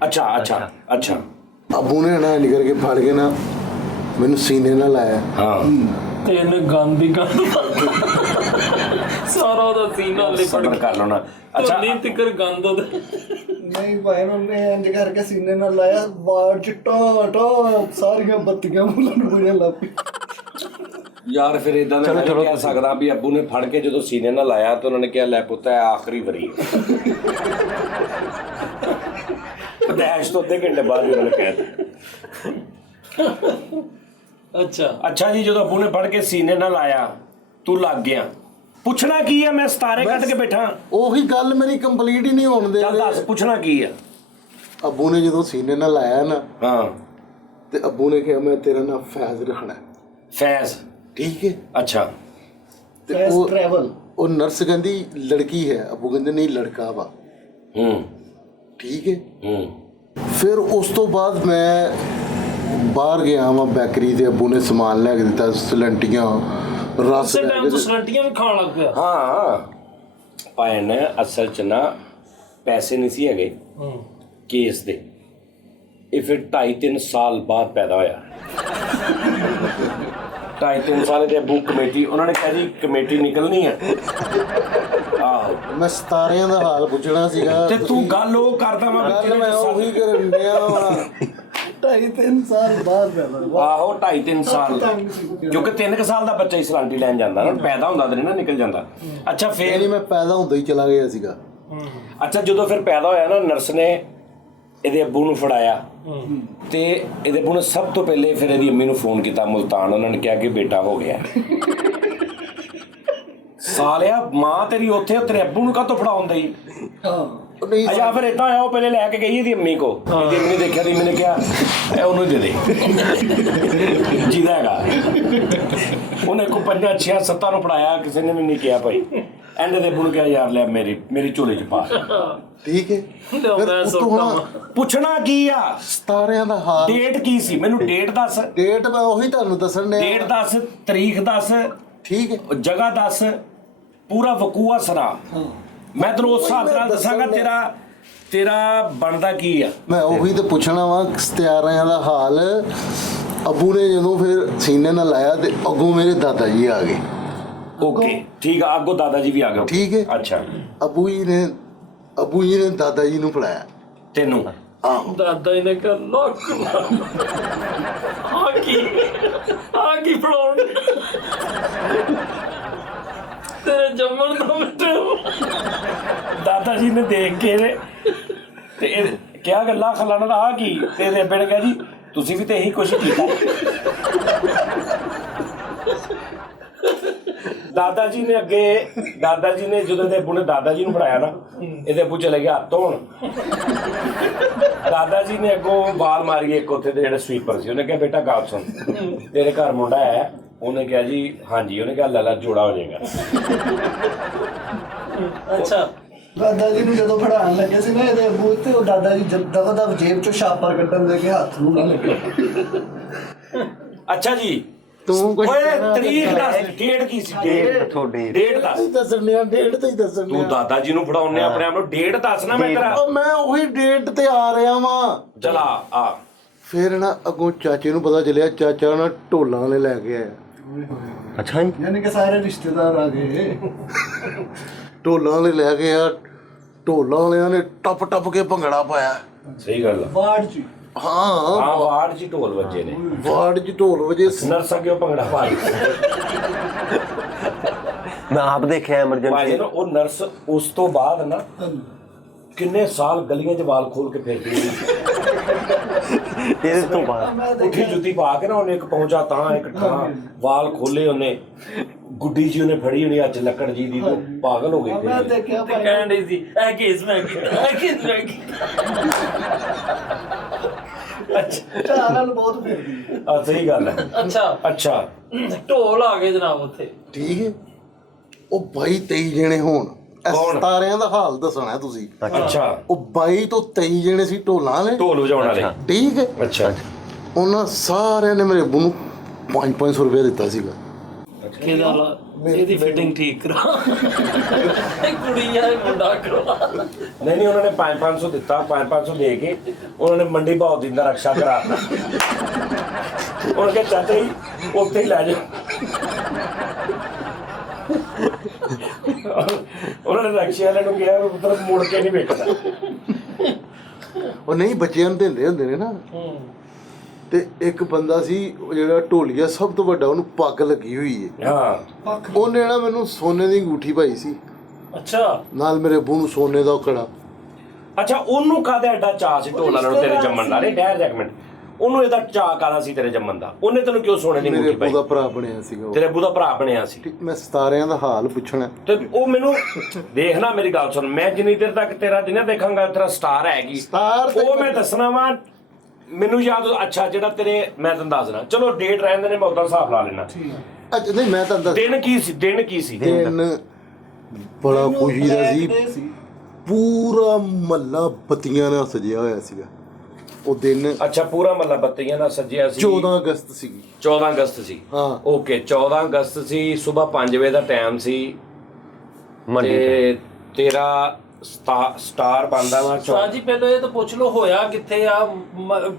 अच्छा अच्छा अच्छा। अबू ने ना निकल के फाड़ के ना मैंने सीने ना लाया। हाँ ਤੇ ਇਹਨੇ ਗੰਦ ਹੀ ਗੰਦ ਸਾਰਾ ਉਹਦਾ ਸੀਨਾ ਲਿਪਟ सबर कर लो ना। अच्छा ਨਹੀਂ ਤਿਕਰ ਗੰਦ ਉਹਦੇ। ਨਹੀਂ ਭਾਈ ਉਹਨੇ ਇੰਜ ਕਰਕੇ ਸੀਨੇ ਨਾਲ ਲਾਇਆ, ਬਾੜ ਚਿੱਟਾ ਟਾ ਸਾਰੀਆਂ ਬੱਤੀਆਂ ਮੁੱਲਣ ਬੁਝਣ ਲੱਗ ਪਈ। ਯਾਰ ਫਿਰ ਇਦਾਂ ਦਾ ਮੈਂ ਨਹੀਂ ਕਹਿ ਸਕਦਾ ਵੀ ਅੱਬੂ ਨੇ ਫੜ ਕੇ ਜਦੋਂ ਸੀਨੇ ਨਾਲ ਲਾਇਆ ਤਾਂ ਉਹਨਾਂ ਨੇ ਕਿਹਾ ਲੈ ਪੁੱਤ ਹੈ ਆਖਰੀ ਵਾਰੀ। ਪਦਾਇਸ਼ ਤੋਂ ਅੱਧੇ ਘੰਟੇ ਬਾਅਦ ਉਹਨਾਂ ਨੇ ਕਹਿ ਦਿੱਤਾ। ਅੱਛਾ ਜੀ ਜਦੋਂ ਅੱਬੂ ਨੇ ਫੜ ਕੇ ਸੀਨੇ ਨਾਲ ਲਾਇਆ ਤੂੰ ਲੱਗ ਗਿਆ, ਪੁੱਛਣਾ ਕੀ ਹੈ? ਮੈਂ ਸਤਾਰੇ ਕੱਢ ਕੇ ਬੈਠਾ। ਉਹੀ ਗੱਲ ਮੇਰੀ ਕੰਪਲੀਟ ਹੀ ਨਹੀਂ ਹੋਣ ਦੇ। ਚੱਲ ਦੱਸ ਪੁੱਛਣਾ ਕੀ ਹੈ? ਅੱਬੂ ਨੇ ਜਦੋਂ ਸੀਨੇ ਨਾਲ ਲਾਇਆ ਨਾ, ਹਾਂ ਤੇ ਅੱਬੂ ਨੇ ਕਿਹਾ ਮੈਂ ਤੇਰਾ ਨਾਮ ਫੈਜ਼ ਰੱਖਣਾ ਹੈ। फैज? ठीक है। अच्छा। फैज ट्रैवल। और नर्स कहती लड़की है, अबू कहते नहीं लड़का वा। ठीक है। फिर उस तो बाद मैं बाहर गया वहाँ बेकरी से, अबू ने सामान लैके दिता, सलंटियां रस ਸਲੰਟੀਆਂ ਵੀ ਖਾਣ ਲੱਗ ਪਿਆ। हाँ भैन असल च ना पैसे नहीं सी हैगे केस दे, ये फिर 2.5-3 साल बाद पैदा होया। 2.5-3 साल ਦੇ ਅੱਬੂ ਕਮੇਟੀ, ਉਹਨਾਂ ਨੇ ਕਿਹਾ ਜੀ ਕਮੇਟੀ ਨਿਕਲਣੀ ਹੈ। ਆਹੋ मैं सतारियां ਦਾ ਹਾਲ ਪੁੱਛਣਾ ਸੀਗਾ ਤੇ ਤੂੰ ਗੱਲ ਉਹ ਕਰਦਾ ਵਾ ਗੱਲ ਮੈਂ ਉਹੀ ਕਰਨ ਡਿਆ ਵਾ। 2.5-3 ਸਾਲ ਬਾਅਦ ਪੈਦਾ। ਆਹੋ 2.5-3 ਸਾਲ, ਕਿਉਂਕਿ 3 ਸਾਲ ਦਾ ਬੱਚਾ ਹੀ ਸਲਾਂਟੀ ਲੈਣ ਜਾਂਦਾ ਨਾ, ਪੈਦਾ ਹੁੰਦਾ ਤੇ ਨਹੀਂ ਨਾ ਨਿਕਲ ਜਾਂਦਾ। ਅੱਛਾ ਨਹੀਂ ਫੇਰ ਮੈਂ ਪੈਦਾ ਹੁੰਦਾ ਹੀ ਚਲਾ ਗਿਆ ਸੀਗਾ। ਅੱਛਾ ਜਦੋਂ ਫਿਰ ਪੈਦਾ ਹੋਇਆ ਨਾ, ਨਰਸ ਨੇ ਇਹਦੇ ਅੱਬੂ ਨੂੰ ਫੜਾਇਆ ਤੇ ਇਹਦੇ ਅੱਬੂ ਨੇ ਸਭ ਤੋਂ ਪਹਿਲੇ ਫਿਰ ਇਹਦੀ ਅੰਮੀ ਨੂੰ ਫੋਨ ਕੀਤਾ ਮੁਲਤਾਨ, ਉਹਨਾਂ ਨੇ ਕਿਹਾ ਕਿ ਬੇਟਾ ਹੋ ਗਿਆ। ਸਾਲਿਆ ਮਾਂ ਤੇਰੀ ਉੱਥੇ, ਤੇਰੇ ਅੱਬੂ ਨੂੰ ਕਾਹਤੋਂ ਫੜਾਉਣ ਦਈ? ਨਹੀਂ ਅੱਛਾ ਫਿਰ ਏਦਾਂ ਆਇਆ, ਉਹ ਪਹਿਲੇ ਲੈ ਕੇ ਗਈ ਇਹਦੀ ਅੰਮੀ ਕੋ, ਇਹਦੀ ਅੰਮੀ ਨੇ ਦੇਖਿਆ ਦੀ ਮੈਨੇ ਕਿਹਾ ਇਹ ਉਹਨੂੰ ਹੀ ਦੇ ਦੇ ਜਿਹਦਾ ਹੈਗਾ। ਉਹਨੇ ਕੋ 5-6-7 ਨੂੰ ਫੜਾਇਆ, ਕਿਸੇ ਨੇ ਵੀ ਨਹੀਂ ਕਿਹਾ ਭਾਈ। ਐਂਡ ਦੇ ਅੱਬੂ ਨੂੰ ਕਿਹਾ ਯਾਰ ਲੈ ਮੇਰੀ ਝੋਲੇ 'ਚ ਪਾ। ਠੀਕ ਹੈ। ਫਿਰ ਉੱਤੋਂ ਹੁਣ ਪੁੱਛਣਾ ਕੀ ਆ? ਸਤਾਰਿਆਂ ਦਾ ਹਾਲ। ਡੇਟ ਕੀ ਸੀ? ਮੈਨੂੰ ਡੇਟ ਦੱਸ। ਡੇਟ ਮੈਂ ਉਹੀ ਤੁਹਾਨੂੰ ਦੱਸਣ ਡਿਆ। ਡੇਟ ਦੱਸ, ਤਰੀਕ ਦੱਸ, ਠੀਕ ਹੈ। ਜਗ੍ਹਾ ਦੱਸ, ਪੂਰਾ ਵਕੂਆ ਸੁਣਾ। ਮੈਂ ਤੈਨੂੰ ਉਸ ਹਿਸਾਬ ਨਾਲ ਦੱਸਾਂਗਾ ਤੇਰਾ ਬਣਦਾ ਕੀ ਆ। ਮੈਂ ਉਹੀ ਤੇ ਪੁੱਛਣਾ ਵਾ ਸਤਿਆਰਿਆਂ ਦਾ ਹਾਲ। ਅੱਬੂ ਨੇ ਜਦੋਂ ਫਿਰ ਸੀਨੇ ਨਾਲ ਲਾਇਆ ਤੇ ਅੱਗੋਂ ਮੇਰੇ ਦਾਦਾ ਜੀ ਆ ਗਏ। ਓਕੇ ਠੀਕ ਆ, ਅੱਗੋਂ ਦਾਦਾ ਜੀ ਵੀ ਆ ਗਏ। ਠੀਕ ਹੈ। ਅੱਛਾ ਅੱਬੂ ਜੀ ਨੇ ਦਾਦਾ ਜੀ ਨੂੰ ਫੜਾਇਆ ਤੈਨੂੰ। ਆਹੋ। ਦਾਦਾ ਜੀ ਨੇ ਕਿਹਾ ਲੱਕ ਆ ਕੀ ਫੜਾਉਣ ਤੇਰੇ ਜੰਮਣ ਦਾ ਮਿੱਟੇ ਦਾਦਾ ਜੀ ਨੇ ਦੇਖ ਕੇ ਤੇ ਇਹ ਕਿਹਾ ਗੱਲਾਂ ਖਲਾਣਾ ਦਾ ਆ ਕੀ ਤੇ ਇਹਦੇ ਅੱਬੇ ਨੇ ਕਿਹਾ ਜੀ ਤੁਸੀਂ ਵੀ ਤੇ ਇਹੀ ਕੁਛ ਕੀਤਾ। ਦਾਦਾ ਜੀ ਨੇ ਜਦੋਂ ਇਹਦੇ ਅੱਬੂ ਨੇ ਦਾਦਾ ਜੀ ਨੂੰ ਫੜਾਇਆ ਨਾ, ਇਹਦੇ ਅੱਬੂ ਚਲੇ ਗਿਆ ਹੱਥ ਧੋਣ। ਦਾਦਾ ਜੀ ਨੇ ਅੱਗੋਂ ਬਾਲ ਮਾਰੀ ਇੱਕ ਉੱਥੇ ਦੇ ਜਿਹੜੇ ਸਵੀਪਰ ਸੀ, ਉਹਨੇ ਕਿਹਾ ਬੇਟਾ ਗੱਲ ਸੁਣ, ਤੇਰੇ ਘਰ ਮੁੰਡਾ ਆਇਆ। ਉਹਨੇ ਕਿਹਾ ਜੀ ਹਾਂਜੀ। ਉਹਨੇ ਕਿਹਾ ਲੱਲਾ ਜੋੜਾ ਹੋ ਜਾਏਗਾ। ਅੱਛਾ ਦਾਦਾ ਜੀ ਨੂੰ ਜਦੋਂ ਫੜਾਉਣ ਲੱਗੇ ਸੀ ਨਾ ਇਹਦੇ ਅੱਬੂ ਤੇ ਉਹ ਦਾਦਾ ਜੀ ਦਵਾ ਜੇਬ ਚੋਂ ਛਾਪਰ ਕੱਢਣ ਦੇ ਕੇ ਹੱਥ ਨੂੰ ਨਾ ਲੱਗੇ। ਅੱਛਾ ਜੀ ਤੂੰ ਕੁਛ ਓਏ ਕਹਿਣਾ ਤਰੀਕ ਤੇ ਦੱਸ, ਡੇਟ ਕੀ ਸੀ? ਤੁਹਾਡੀ ਡੇਟ ਦੱਸ। ਦੱਸਣਿਆ ਡੇਟ ਤੇ ਹੀ ਦੱਸਣਿਆ। ਤੂੰ ਦਾਦਾ ਜੀ ਨੂੰ ਫੜਾਉਣੇ ਆਪਣੇ ਆਪ ਨੂੰ, ਡੇਟ ਦੱਸ ਨਾ। ਮੈਂ ਤੇਰਾ ਉਹ ਮੈਂ ਉਹੀ ਡੇਟ ਤੇ ਆ ਰਿਹਾ ਵਾਂ। ਚਲਾ ਆ। ਫਿਰ ਨਾ ਅੱਗੋਂ ਚਾਚੇ ਨੂੰ ਪਤਾ ਚੱਲਿਆ, ਚਾਚਾ ਨਾ ਢੋਲਾਂ ਵਾਲੇ ਲੈ ਕੇ ਆਇਆ। ਅੱਛਾ ਜੀ। ਯਾਨੀ ਕਿ ਸਾਰੇ ਰਿਸ਼ਤੇਦਾਰ ਆ ਗਏ। ਢੋਲਾਂ ਵਾਲੇ ਲੈ ਕੇ ਆ। ਢੋਲਾਂ ਵਾਲਿਆਂ ਨੇ ਟੱਪ ਟੱਪ ਕੇ ਭੰਗੜਾ ਪਾਇਆ। ਸਹੀ ਗੱਲ ਆ। ਬਾੜ ਜੀ ਹਾਂ ਆ ਵਾਰਡ 'ਚ ਢੋਲ ਵੱਜੇ ਨੇ, ਵਾਰਡ 'ਚ ਢੋਲ ਵਜੇ। ਨਰਸ ਅੱਗੇ ਭੰਗੜਾ ਪਾਈ ਮੈਂ ਆਪ ਦੇਖਿਆ ਭਾਈ ਐਮਰਜੈਂਸੀ। ਨਾ ਉਹ ਨਰਸ ਉਸ ਤੋਂ ਬਾਅਦ ਨਾ ਕਿੰਨੇ ਸਾਲ ਗਲੀਆਂ 'ਚ ਵਾਲ ਖੋਲ ਕੇ ਫਿਰਦੀ ਸੀ। ਇਹਦੇ ਤੋਂ ਬਾਅਦ ਮੈਂ ਉੱਠੀ ਦੇਖਿਆ ਜੁੱਤੀ ਪਾ ਕੇ ਨਾ ਉਹਨੇ ਇੱਕ ਪਹੁੰਚਾ ਤਾਂ ਇੱਕ ਥਾਂ ਵਾਲ ਖੋਲੇ ਉਹਨੇ, ਗੁੱਡੀ ਜੀ ਉਹਨੇ ਫੜੀ ਹੋਣੀ ਅੱਜ ਲੱਕੜ ਜੀ ਦੀ, ਤੋਂ ਪਾਗਲ ਹੋ ਗਈ ਮੈਂ ਤੇ। ਦੇਖਿਆ ਤੇ ਭਾਈ ਕਹਿਣ ਡਈ ਸੀ ਇਹ ਕੇਸ ਮੈਂ ਅੱਛਾ ਚਾਰ ਨਾਲ ਬਹੁਤ ਫਿਰਦੀ। ਆ ਸਹੀ ਗੱਲ ਹੈ। ਅੱਛਾ ਢੋਲ ਆ ਗਏ ਜਨਾਬ ਉੱਥੇ। ਠੀਕ ਹੈ। ਉਹ 22 23 ਜਣੇ ਹੋਣ। ਕੌਣ? ਸਤਾਰਿਆਂ ਦਾ ਹਾਲ ਦੱਸਣਾ ਹੈ ਤੁਸੀਂ। ਅੱਛਾ ਉਹ 22 ਤੋਂ 23 ਜਣੇ ਸੀ ਢੋਲਾਂ ਵਾਲੇ। ਢੋਲ ਵਜਾਉਣ ਵਾਲੇ। ਠੀਕ ਹੈ। ਅੱਛਾ ਉਹਨਾਂ ਸਾਰਿਆਂ ਨੇ ਮੇਰੇ ਅੱਬੂ ਨੂੰ 500 ਰੁਪਏ ਦਿੱਤਾ ਸੀਗਾ। ਕਿਹਦਾ ਲਾ ਇਹਦੀ ਫਿਟਿੰਗ ਠੀਕ ਕਰਾ ਇਹ ਕੁੜੀ ਆ ਇਹ ਮੁੰਡਾ ਕਰਵਾ। ਨਹੀਂ ਉਹਨਾਂ ਨੇ 500 ਦਿੱਤਾ। 500 ਦੇ ਕੇ ਉਹਨਾਂ ਨੇ ਮੰਡੀ ਭਾਅ ਦੀ ਦਾ ਰਕਸ਼ਾ ਕਰਾਤਾ। ਉਹਨਾਂ ਕੇ ਚਾਚਾ ਜੀ ਉੱਥੇ ਹੀ ਲੈ ਜਾਓ। ਉਹਨਾਂ ਨੇ ਰਕਸ਼ੇ ਵਾਲੇ ਨੂੰ ਕਿਹਾ ਵੀ ਪੁੱਤਰ ਮੁੜ ਕੇ ਨਹੀਂ ਵੇਖਦਾ। ਉਹ ਨਹੀਂ ਬੱਚਿਆਂ ਨੂੰ ਦਿੰਦੇ ਹੁੰਦੇ ਨੇ ਨਾ। ਤੇ ਇੱਕ ਬੰਦਾ ਸੀ ਉਹ ਜਿਹੜਾ ਢੋਲੀਆ ਸਭ ਤੋਂ ਵੱਡਾ, ਉਹਨੂੰ ਪੱਗ ਲੱਗੀ ਹੋਈ ਹੈ। ਹਾਂ ਉਹਨੇ ਨਾ ਮੈਨੂੰ ਸੋਨੇ ਦੀ ਅੰਗੂਠੀ ਪਾਈ ਸੀ, ਅੱਛਾ ਨਾਲ ਮੇਰੇ ਅੱਬੂ ਨੂੰ ਸੋਨੇ ਦਾ ਕੜਾ। ਅੱਛਾ ਉਹਨੂੰ ਕਾਹਦਾ ਐਡਾ ਚਾਅ ਸੀ ਢੋਲਾਂ ਨੂੰ ਤੇਰੇ ਜੰਮਣ ਦਾ? ਡੈਰ ਇੱਕ ਮਿੰਟ, ਉਹਨੂੰ ਇਹਦਾ ਚਾਅ ਕਾਹਦਾ ਸੀ ਤੇਰੇ ਜੰਮਣ ਦਾ? ਉਹਨੇ ਤੈਨੂੰ ਕਿਉਂ ਸੋਨੇ ਦੀ ਮੇਰੇ ਅੰਗੂਠੀ ਅੱਬੂ ਪਾਈ? ਦਾ ਭਰਾ ਬਣਿਆ ਸੀਗਾ ਉਹ। ਤੇਰੇ ਅੱਬੂ ਦਾ ਭਰਾ ਬਣਿਆ ਸੀ। ਠੀਕ, ਮੈਂ ਸਤਾਰਿਆਂ ਦਾ ਹਾਲ ਪੁੱਛਣਾ। ਤੇ ਉਹ ਮੈਨੂੰ ਦੇਖਣਾ, ਮੇਰੀ ਗੱਲ ਸੁਣ, ਮੈਂ ਜਿੰਨੀ ਦੇਰ ਤੱਕ ਤੇਰਾ ਦਿਨ ਦੇਖਾਂਗਾ ਤੇਰਾ ਸਟਾਰ ਹੈਗੀ ਸਟਾਰ ਤੇ ਉਹ ਮੈਂ ਦੱਸਣਾ ਵਾ। ਮੈਨੂੰ ਯਾਦ ਅੱਛਾ ਜਿਹੜਾ ਤੇਰੇ ਮੈਂ ਤੈਨੂੰ ਦੱਸਣਾ, ਚਲੋ ਡੇਟ ਰਹਿੰਦੇ ਨੇ, ਮੈਂ ਉਹਦਾ ਹਿਸਾਬ ਲਾ ਲੈਣਾ। ਅੱਛਾ ਨਹੀਂ ਮੈਂ ਤਾਂ ਦੱਸ ਦਿਨ ਕੀ ਸੀ? ਦਿਨ ਕੀ ਸੀ? ਦਿਨ ਬੜਾ ਖੁਸ਼ੀ ਦਾ ਸੀ। ਪੂਰਾ ਮਹੱਲਾ ਬੱਤੀਆਂ ਨਾਲ ਸਜਿਆ ਹੋਇਆ ਸੀਗਾ ਉਹ ਦਿਨ। ਅੱਛਾ ਪੂਰਾ ਮਹੱਲਾ ਬੱਤੀਆਂ ਨਾਲ ਸਜਿਆ ਸੀ। 14 ਅਗਸਤ ਸੀਗੀ। 14 ਅਗਸਤ ਸੀ। ਹਾਂ। ਓਕੇ 14 ਅਗਸਤ ਸੀ, ਸਵੇਰ 5 ਵਜੇ ਦਾ ਟਾਈਮ ਸੀ। ਤੇ ਤੇਰਾ ਸਟਾਰ ਬਣਦਾ ਵਾ ਸਾਹ ਜੀ ਪਹਿਲਾਂ ਇਹ ਤਾਂ ਪੁੱਛ ਲਓ ਹੋਇਆ ਕਿੱਥੇ ਆ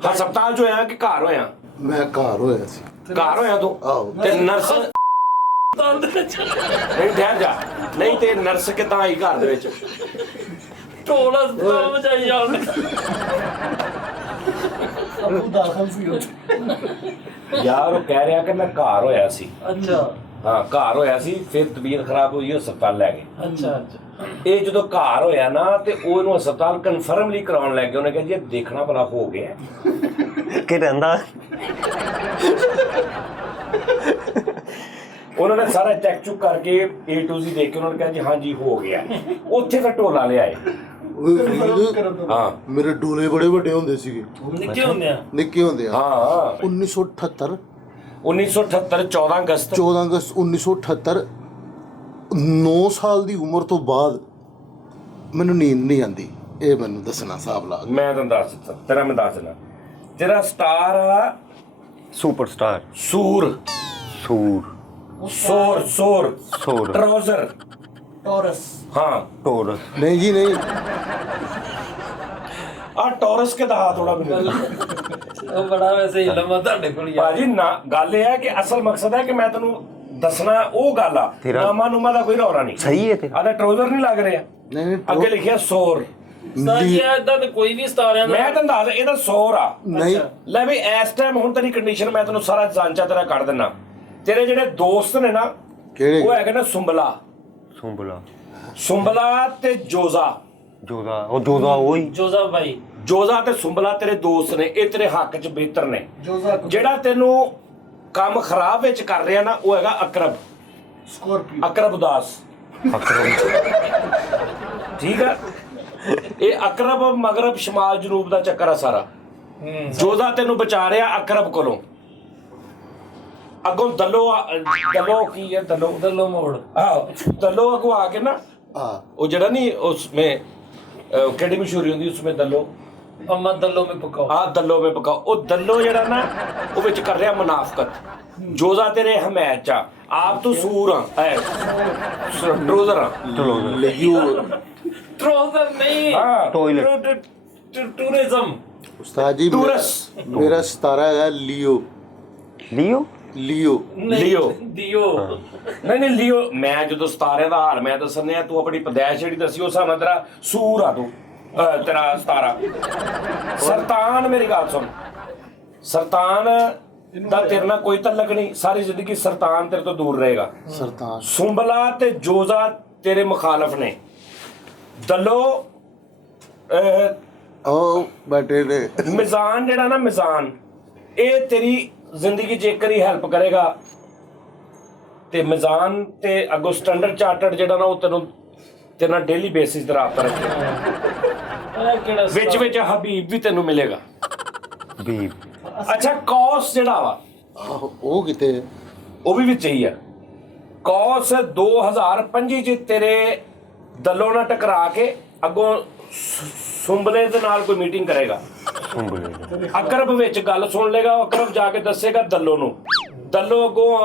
ਹਸਪਤਾਲ ਚ ਹੋਇਆ ਕਿ ਘਰ ਹੋਇਆ? ਮੈਂ ਘਰ ਹੋਇਆ ਸੀ। ਘਰ ਹੋਇਆ ਤੂੰ? ਆਹੋ। ਤੇ ਨਰਸ ਨਹੀਂ ਠਹਿਰ ਜਾ, ਨਹੀਂ ਤੇ ਨਰਸ ਕਿੱਦਾਂ ਆਈ ਘਰ ਦੇ ਵਿੱਚ? ਢੋਲ ਹਸਪਤਾਲ ਵਜਾਈ ਜਾਂਦੇ। ਅੱਬੂ ਦਾਖਲ ਸੀ ਉੱਥੇ। ਯਾਰ ਉਹ ਕਹਿ ਰਿਹਾ ਕਿ ਮੈਂ ਘਰ ਹੋਇਆ ਸੀ। ਅੱਛਾ ਹਾਂ ਘਰ ਹੋਇਆ ਸੀ, ਫਿਰ ਤਬੀਅਤ ਖਰਾਬ ਹੋਈ, ਹਸਪਤਾਲ ਲੈ ਗਏ। ਅੱਛਾ ਇਹ ਜਦੋਂ ਘਰ ਹੋਇਆ ਨਾ ਤੇ ਉਹ ਇਹਨੂੰ ਹਸਪਤਾਲ ਕਨਫਰਮਲੀ ਕਰਾਉਣ ਲੱਗ ਗਏ। ਉਹਨੇ ਕਿਹਾ ਜੀ ਇਹ ਦੇਖਣਾ ਭਲਾ ਹੋ ਗਿਆ ਕਿ ਰਹਿੰਦਾ। ਉਹਨਾਂ ਨੇ ਸਾਰਾ ਚੈੱਕ ਚੁੱਕ ਕਰਕੇ A to Z ਦੇਖ ਕੇ ਉਹਨਾਂ ਨੇ ਕਿਹਾ ਜੀ ਹਾਂਜੀ ਹੋ ਗਿਆ। ਉੱਥੇ ਫਿਰ ਢੋਲਾ ਲਿਆਏ। ਹਾਂ ਮੇਰੇ ਡੋਲੇ ਬੜੇ ਵੱਡੇ ਹੁੰਦੇ ਸੀਗੇ, ਨਿੱਕੇ ਹੁੰਦੇ ਆ। ਨਿੱਕੇ ਹੁੰਦੇ ਆ। ਹਾਂ 1978 1978 14 ਅਗਸਤ 14 ਅਗਸਤ 1978 9 ਸਾਲ ਦੀ ਉਮਰ ਤੋਂ ਬਾਅਦ ਮੈਨੂੰ ਨੀਂਦ ਨਹੀਂ ਆਉਂਦੀ। ਇਹ ਮੈਨੂੰ ਦੱਸਣਾ ਹਿਸਾਬ ਲਾ। ਮੈਂ ਤੁਹਾਨੂੰ ਦੱਸ ਦਿੱਤਾ, ਤੇਰਾ ਮੈਂ ਦੱਸ ਦਿੰਦਾ। ਤੇਰਾ ਸਟਾਰ ਆ ਸੁਪਰਸਟਾਰ। ਸੂਰ ਸੂਰ ਸੋਰ ਸੋਰ। ਟਰਾਊਜ਼ਰ ਟੌਰਸ ਹਾਂ ਟੋਰ ਨਹੀਂ ਜੀ ਨਹੀਂ, ਆ ਟੌਰਸ ਕੇ ਦਾ ਥੋੜਾ ਮੈਨੂੰ ਉਹ ਬੜਾ ਵੈਸੇ ਹੀ ਲੰਮਾ ਤੁਹਾਡੇ ਕੋਲ ਯਾਰ ਭਾਜੀ ਨਾ ਗੱਲ ਇਹ ਹੈ ਕਿ ਅਸਲ ਮਕਸਦ ਹੈ ਕਿ ਮੈਂ ਤੈਨੂੰ ਦੱਸਣਾ ਉਹ ਗੱਲ ਆ ਤੇਰਾ- ਨਾਮਾ ਨੂਮਾ ਦਾ ਕੋਈ ਰੌਲਾ ਨਹੀਂ ਸਹੀ ਹੈ ਤੇ ਆਦਾ ਟਰਾਊਜ਼ਰ ਨਹੀਂ ਲੱਗ ਰਿਹਾ ਨਹੀਂ ਅੱਗੇ ਲਿਖਿਆ ਸੋਰ ਸਾਜੀ ਇਦਾਂ ਤੇ ਕੋਈ ਵੀ ਸਤਾਰਿਆਂ ਮੈਂ ਤੈਨੂੰ ਦੱਸ ਇਹਦਾ ਸੋਰ ਆ ਨਹੀਂ ਲੈ ਵੀ ਇਸ ਟਾਈਮ ਹੁਣ ਤੇਰੀ ਕੰਡੀਸ਼ਨ ਮੈਂ ਤੈਨੂੰ ਸਾਰਾ ਜਾਂਚਾ ਤੇਰਾ ਕੱਢ ਦਿੰਨਾ ਤੇਰੇ ਜਿਹੜੇ ਦੋਸਤ ਨੇ ਨਾ ਕਿਹੜੇ ਉਹ ਹੈਗੇ ਨੇ ਸੁੰਬਲਾ ਸੁੰਬਲਾ ਤੇ ਜੋਜ਼ਾ ਜੋਦਾ ਉਹੀ ਜੋਜ਼ਾ ਭਾਈ ਜੋਜ਼ਾ ਤੇ ਸੁੰਬਲਾ ਤੇਰੇ ਦੋਸਤ ਨੇ ਇਹ ਤੇਰੇ ਹੱਕ 'ਚ ਬਿਹਤਰ ਨੇ ਜੋਜ਼ਾ ਜਿਹੜਾ ਤੈਨੂੰ ਕੰਮ ਖਰਾਬ ਵਿੱਚ ਕਰ ਰਿਹਾ ਨਾ ਉਹ ਹੈਗਾ ਅਕਰਬ ਸਕੋਰਪੀਓ ਅਕਰਬ ਉਦਾਸ ਠੀਕ ਆ ਇਹ ਅਕਰਬ ਮਗਰਬ ਸ਼ਮਾਲ ਜਨੂਬ ਦਾ ਚੱਕਰ ਆ ਸਾਰਾ ਜੋਜ਼ਾ ਤੈਨੂੰ ਬਚਾ ਰਿਹਾ ਅਕਰਬ ਕੋਲੋਂ ਅੱਗੋਂ ਦਲੋ ਕੀ ਹੈ ਦਲੋ ਮੋੜ ਆਹ ਦਲੋ ਅੱਗੋਂ ਆ ਕੇ ਨਾ ਆ ਉਹ ਜਿਹੜਾ ਨਹੀਂ ਉਸਮੇ ਕਿਹੜੀ ਮਸ਼ਹੂਰੀ ਹੁੰਦੀ ਉਸਮੇ ਦਲੋ ਅਮਾ ਦਲੋ ਮੇ ਪਕਾਓ ਆ ਦਲੋ ਮੇ ਪਕਾਓ ਉਹ ਦਲੋ ਜਿਹੜਾ ਨਾ ਉਹ ਵਿੱਚ ਕਰ ਰਿਹਾ ਮੁਨਾਫਕਤ ਜੋਜ਼ਾ ਤੇਰੇ ਹਮਾਇਤ ਚ ਆ ਆਪ ਤੂੰ ਸੂਰ ਆ ਟਰੋਜ਼ਰ ਆ ਲਿਓ ਟਰੋਜ਼ਰ ਨਹੀਂ ਹਾਂ ਟੋਇਲਟ ਟੂਰਿਜ਼ਮ ਉਸਤਾਦ ਜੀ ਟੂਰਸ ਮੇਰਾ ਸਤਾਰਾ ਹੈਗਾ ਲਿਓ ਲਿਓ ਲਿਓ ਲਿਓ ਦਿਓ ਨਹੀਂ ਲਿਓ ਮੈਂ ਜਦੋਂ ਸਤਾਰੇ ਦਾ ਹਾਲ ਮੈਂ ਦੱਸਣੇ ਆ ਤੂੰ ਆਪਣੀ ਪਦੈਸ਼ ਜਿਹੜੀ ਦੱਸੀ ਉਸ ਹਿਸਾਬ ਨਾਲ ਤੇਰਾ ਸੂਰ ਆ ਤੂੰ ਤੇਰਾ ਸਤਾਰਾ ਸਰਤਾਨ ਮੇਰੀ ਗੱਲ ਸੁਣ ਸਰਤਾਨ ਦਾ ਤੇਰੇ ਨਾਲ ਕੋਈ ਤਲਕ ਨਹੀਂ ਸਾਰੀ ਜ਼ਿੰਦਗੀ ਸਰਤਾਨ ਤੇਰੇ ਤੋਂ ਦੂਰ ਰਹੇਗਾ ਸਰਤਾਨ ਸੁੰਬਲਾ ਤੇ ਜੋਜ਼ਾ ਤੇਰੇ ਮੁਖਾਲਫ ਨੇ ਦਲੋ ਉਹ ਬੈਠੇ ਨੇ ਮਿਜ਼ਾਨ ਜਿਹੜਾ ਨਾ ਮਿਜ਼ਾਨ ਇਹ ਤੇਰੀ ਜ਼ਿੰਦਗੀ 'ਚ ਇੱਕ ਵਾਰੀ ਹੈਲਪ ਕਰੇਗਾ ਤੇ ਮਿਜ਼ਾਨ ਤੇ ਅੱਗੋਂ ਸਟੈਂਡਰਡ ਚਾਰਟਰਡ ਜਿਹੜਾ ਨਾ ਉਹ ਤੈਨੂੰ ਤੇਰੇ ਨਾਲ ਡੇਲੀ ਬੇਸਿਸ ਤੇ ਰਾਬਤਾ ਰੱਖੇਗਾ ਇਹ ਕਿਹੜਾ ਵਿੱਚ ਹਬੀਬ ਵੀ ਤੈਨੂੰ ਮਿਲੇਗਾ ਬੀਬ ਅੱਛਾ ਕੌਸ ਜਿਹੜਾ ਵਾ ਆਹੋ, ਉਹ ਕਿਤੇ ਹੈ? ਉਹ ਵੀ ਵਿੱਚ ਹੀ ਆ ਕੌਸ 2025 ਚ ਤੇਰੇ ਦਲੋਂ ਨਾਲ ਟਕਰਾ ਕੇ ਅੱਗੋਂ ਸੁੰਬਲੇ ਦੇ ਨਾਲ ਕੋਈ ਮੀਟਿੰਗ ਕਰੇਗਾ ਸੁੰਬਲੇ ਅਕਰਬ ਵਿੱਚ ਗੱਲ ਸੁਣ ਲੇਗਾ ਅਕਰਬ ਜਾ ਕੇ ਦੱਸੇਗਾ ਦੱਲੋ ਨੂੰ ਦੱਲੋ ਅੱਗੋਂ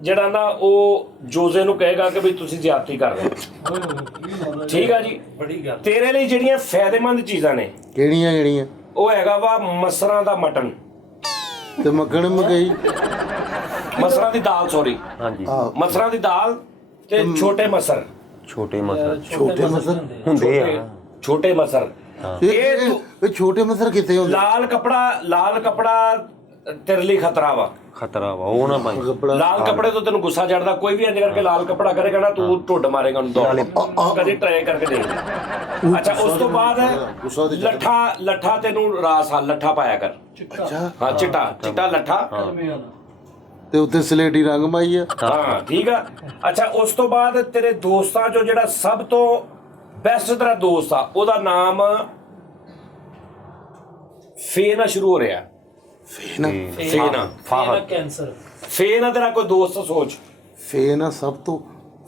ਜਿਹੜਾ ਨਾ ਉਹ ਜੋਜ਼ੇ ਨੂੰ ਕਹੇਗਾ ਕਿ ਵੀ ਤੁਸੀਂ ਜ਼ਿਆਦਤੀ ਕਰ ਰਹੇ ਹੋ ਠੀਕ ਆ ਜੀ ਬੜੀ ਗੱਲ ਤੇਰੇ ਲਈ ਜਿਹੜੀਆਂ ਫਾਇਦੇਮੰਦ ਚੀਜ਼ਾਂ ਨੇ ਕਿਹੜੀਆਂ ਕਿਹੜੀਆਂ ਉਹ ਹੈਗਾ ਵਾ ਮਸਰਾਂ ਦਾ ਮਟਨ ਤੇ ਮੱਖਣ ਮਕਈ ਮਸਰਾਂ ਦੀ ਦਾਲ ਸੌਰੀ ਹਾਂਜੀ ਮਸਰਾਂ ਦੀ ਦਾਲ ਤੇ ਛੋਟੇ ਮਸਰ ਛੋਟੇ ਮਸਰ ਛੋਟੇ ਮਸਰ ਹੁੰਦੇ ਆ ਛੋਟੇ ਮਸਰ ਇਹ ਛੋਟੇ ਮਸਰ ਕਿਤੇ ਹੁੰਦੇ ਲਾਲ ਕਪੜਾ ਤੇਰੇ ਲਈ ਖਤਰਾ ਵਾ ਖਤਰਾ ਵਾ ਉਹ ਨਾ ਪਾਈ ਕੱਪੜਾ ਲਾਲ ਕੱਪੜੇ ਤੋਂ ਤੈਨੂੰ ਗੁੱਸਾ ਚੜਦਾ ਕੋਈ ਵੀ ਇੰਜ ਕਰਕੇ ਲਾਲ ਕੱਪੜਾ ਕਰੇਗਾ ਨਾ ਤੂੰ ਢੁੱਡ ਮਾਰੇਗਾ ਉਹਨੂੰ ਦੋ ਕਦੇ ਟਰਾਈ ਕਰਕੇ ਦੇਖ ਅੱਛਾ ਉਸ ਤੋਂ ਬਾਅਦ ਗੁੱਸਾ ਤੇ ਚੜ੍ਹਦਾ। ਲੱਠਾ ਤੈਨੂੰ ਰਾਸ ਲੱਠਾ ਪਾਇਆ ਕਰ ਅੱਛਾ ਹਾਂ ਚਿੱਟਾ ਲੱਠਾ ਤੇ ਉੱਤੇ ਸਲੇਟੀ ਰੰਗ ਮਾਈ ਆ ਹਾਂ ਠੀਕ ਆ ਅੱਛਾ ਉਸ ਤੋਂ ਬਾਅਦ ਤੇਰੇ ਦੋਸਤਾਂ ਚੋਂ ਜਿਹੜਾ ਸਭ ਤੋਂ ਬੈਸਟ ਤੇਰਾ ਦੋਸਤ ਆ ਉਹਦਾ ਨਾਮ ਫੇ ਨਾਲ ਸ਼ੁਰੂ ਹੋ ਰਿਹਾ ਫੇਨਾ ਫੇਨਾ ਫਾਹਦ ਕੈਂਸਰ ਫੇਨਾ ਤੇਰਾ ਕੋਈ ਦੋਸਤ ਸੋਚ ਫੇਨਾ ਸਭ ਤੋਂ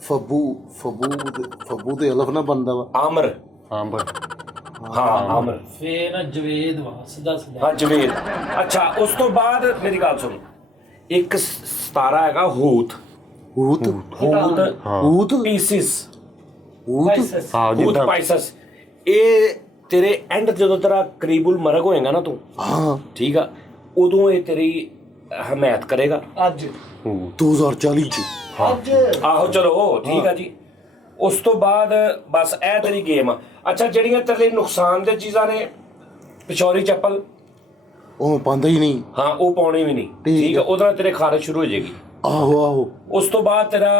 ਫਬੂ ਤੇ ਅਲਫ ਨਾ ਬੰਦਾ ਵਾ ਆਮਰ ਆਂਬਰ ਹਾਂ ਆਮਰ ਫੇ ਨਾ ਜਵੇਦ ਵਾ ਸਿੱਧਾ ਹਾਂ ਜਵੇਦ ਅੱਛਾ ਉਸ ਤੋਂ ਬਾਅਦ ਮੇਰੀ ਗੱਲ ਸੁਣ ਇੱਕ ਸਤਾਰਾ ਹੈਗਾ ਹੂਤ ਹੂਤ ਪੀਸਿਸ ਹਾਂ ਹੂਤ ਜਿੱਦਾਂ ਪਾਈਸਸ ਇਹ ਤੇਰੇ ਐਂਡ ਜਦੋਂ ਤੇਰਾ ਕਰੀਬੁਲ ਮਰਗ ਹੋਏਗਾ ਨਾ ਤੂੰ ਹਾਂ ਠੀਕ ਆ ਉਦੋਂ ਇਹ ਤੇਰੀ ਹਮਾਇਤ ਕਰੇਗਾ ਅੱਜ 2040 ਚ ਅੱਜ ਆਹੋ ਚਲੋ ਠੀਕ ਆ ਜੀ ਉਸ ਤੋਂ ਬਾਅਦ ਬਸ ਇਹ ਤੇਰੀ ਗੇਮ ਆ ਅੱਛਾ ਜਿਹੜੀਆਂ ਤੇਰੇ ਲਈ ਨੁਕਸਾਨ ਦੇ ਚੀਜ਼ਾਂ ਨੇ ਪਿਛੌਰੀ ਚੱਪਲ ਉਹ ਪਾਉਂਦਾ ਹੀ ਨਹੀਂ ਹਾਂ ਉਹ ਪਾਉਣੀ ਵੀ ਨਹੀਂ ਠੀਕ ਆ ਉਹਦੇ ਨਾਲ ਤੇਰੇ ਖਾਰਸ਼ ਸ਼ੁਰੂ ਹੋ ਜਾਏਗੀ ਆਹੋ ਉਸ ਤੋਂ ਬਾਅਦ ਤੇਰਾ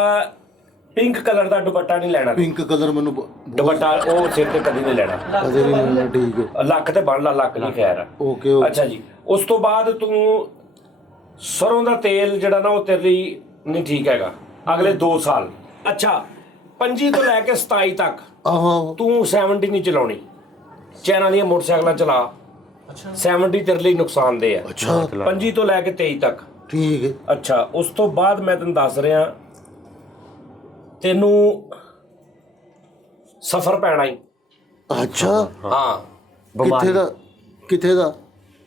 ਪਿੰਕ ਕਲਰ ਦਾ ਦੁਪੱਟਾ ਨਹੀਂ ਲੈਣਾ ਪਿੰਕ ਕਲਰ ਮੈਨੂੰ ਦੁਪੱਟਾ ਉਹ ਸਿਰ ਤੇ ਕਦੀ ਨਹੀਂ ਲੈਣਾ ਕਦੇ ਨਹੀਂ ਮਿਲਣਾ ਠੀਕ ਹੈ ਲੱਕ ਤੇ ਬੰਨ ਲਾ ਲੱਕ ਨਹੀਂ ਖੈਰ ਆ ਓਕੇ ਅੱਛਾ ਜੀ ਉਸ ਤੋਂ ਬਾਅਦ ਤੂੰ ਸਰੋਂ ਦਾ ਤੇਲ ਜਿਹੜਾ ਨਾ ਉਹ ਤੇਰੇ ਲਈ ਨਹੀਂ ਠੀਕ ਹੈਗਾ ਅਗਲੇ 2 ਸਾਲ ਅੱਛਾ 25 ਤੋਂ ਲੈ ਕੇ 27 ਤੱਕ ਆਹੋ ਤੂੰ 70 ਨਹੀਂ ਚਲਾਉਣੀ ਚਾਈਨਾ ਦੀਆਂ ਮੋਟਰਸਾਈਕਲਾਂ ਚਲਾ 70 ਤੇਰੇ ਲਈ ਨੁਕਸਾਨਦੇਹ ਹੈ ਅੱਛਾ 25 ਤੋਂ ਲੈ ਕੇ 23 ਤੱਕ ਠੀਕ ਹੈ ਅੱਛਾ ਉਸ ਤੋਂ ਬਾਅਦ ਮੈਂ ਤੈਨੂੰ ਦੱਸ ਰਿਹਾ ਤੈਨੂੰ ਸਫ਼ਰ ਪੈਣਾ ਹੀ ਅੱਛਾ ਹਾਂ ਕਿੱਥੇ ਦਾ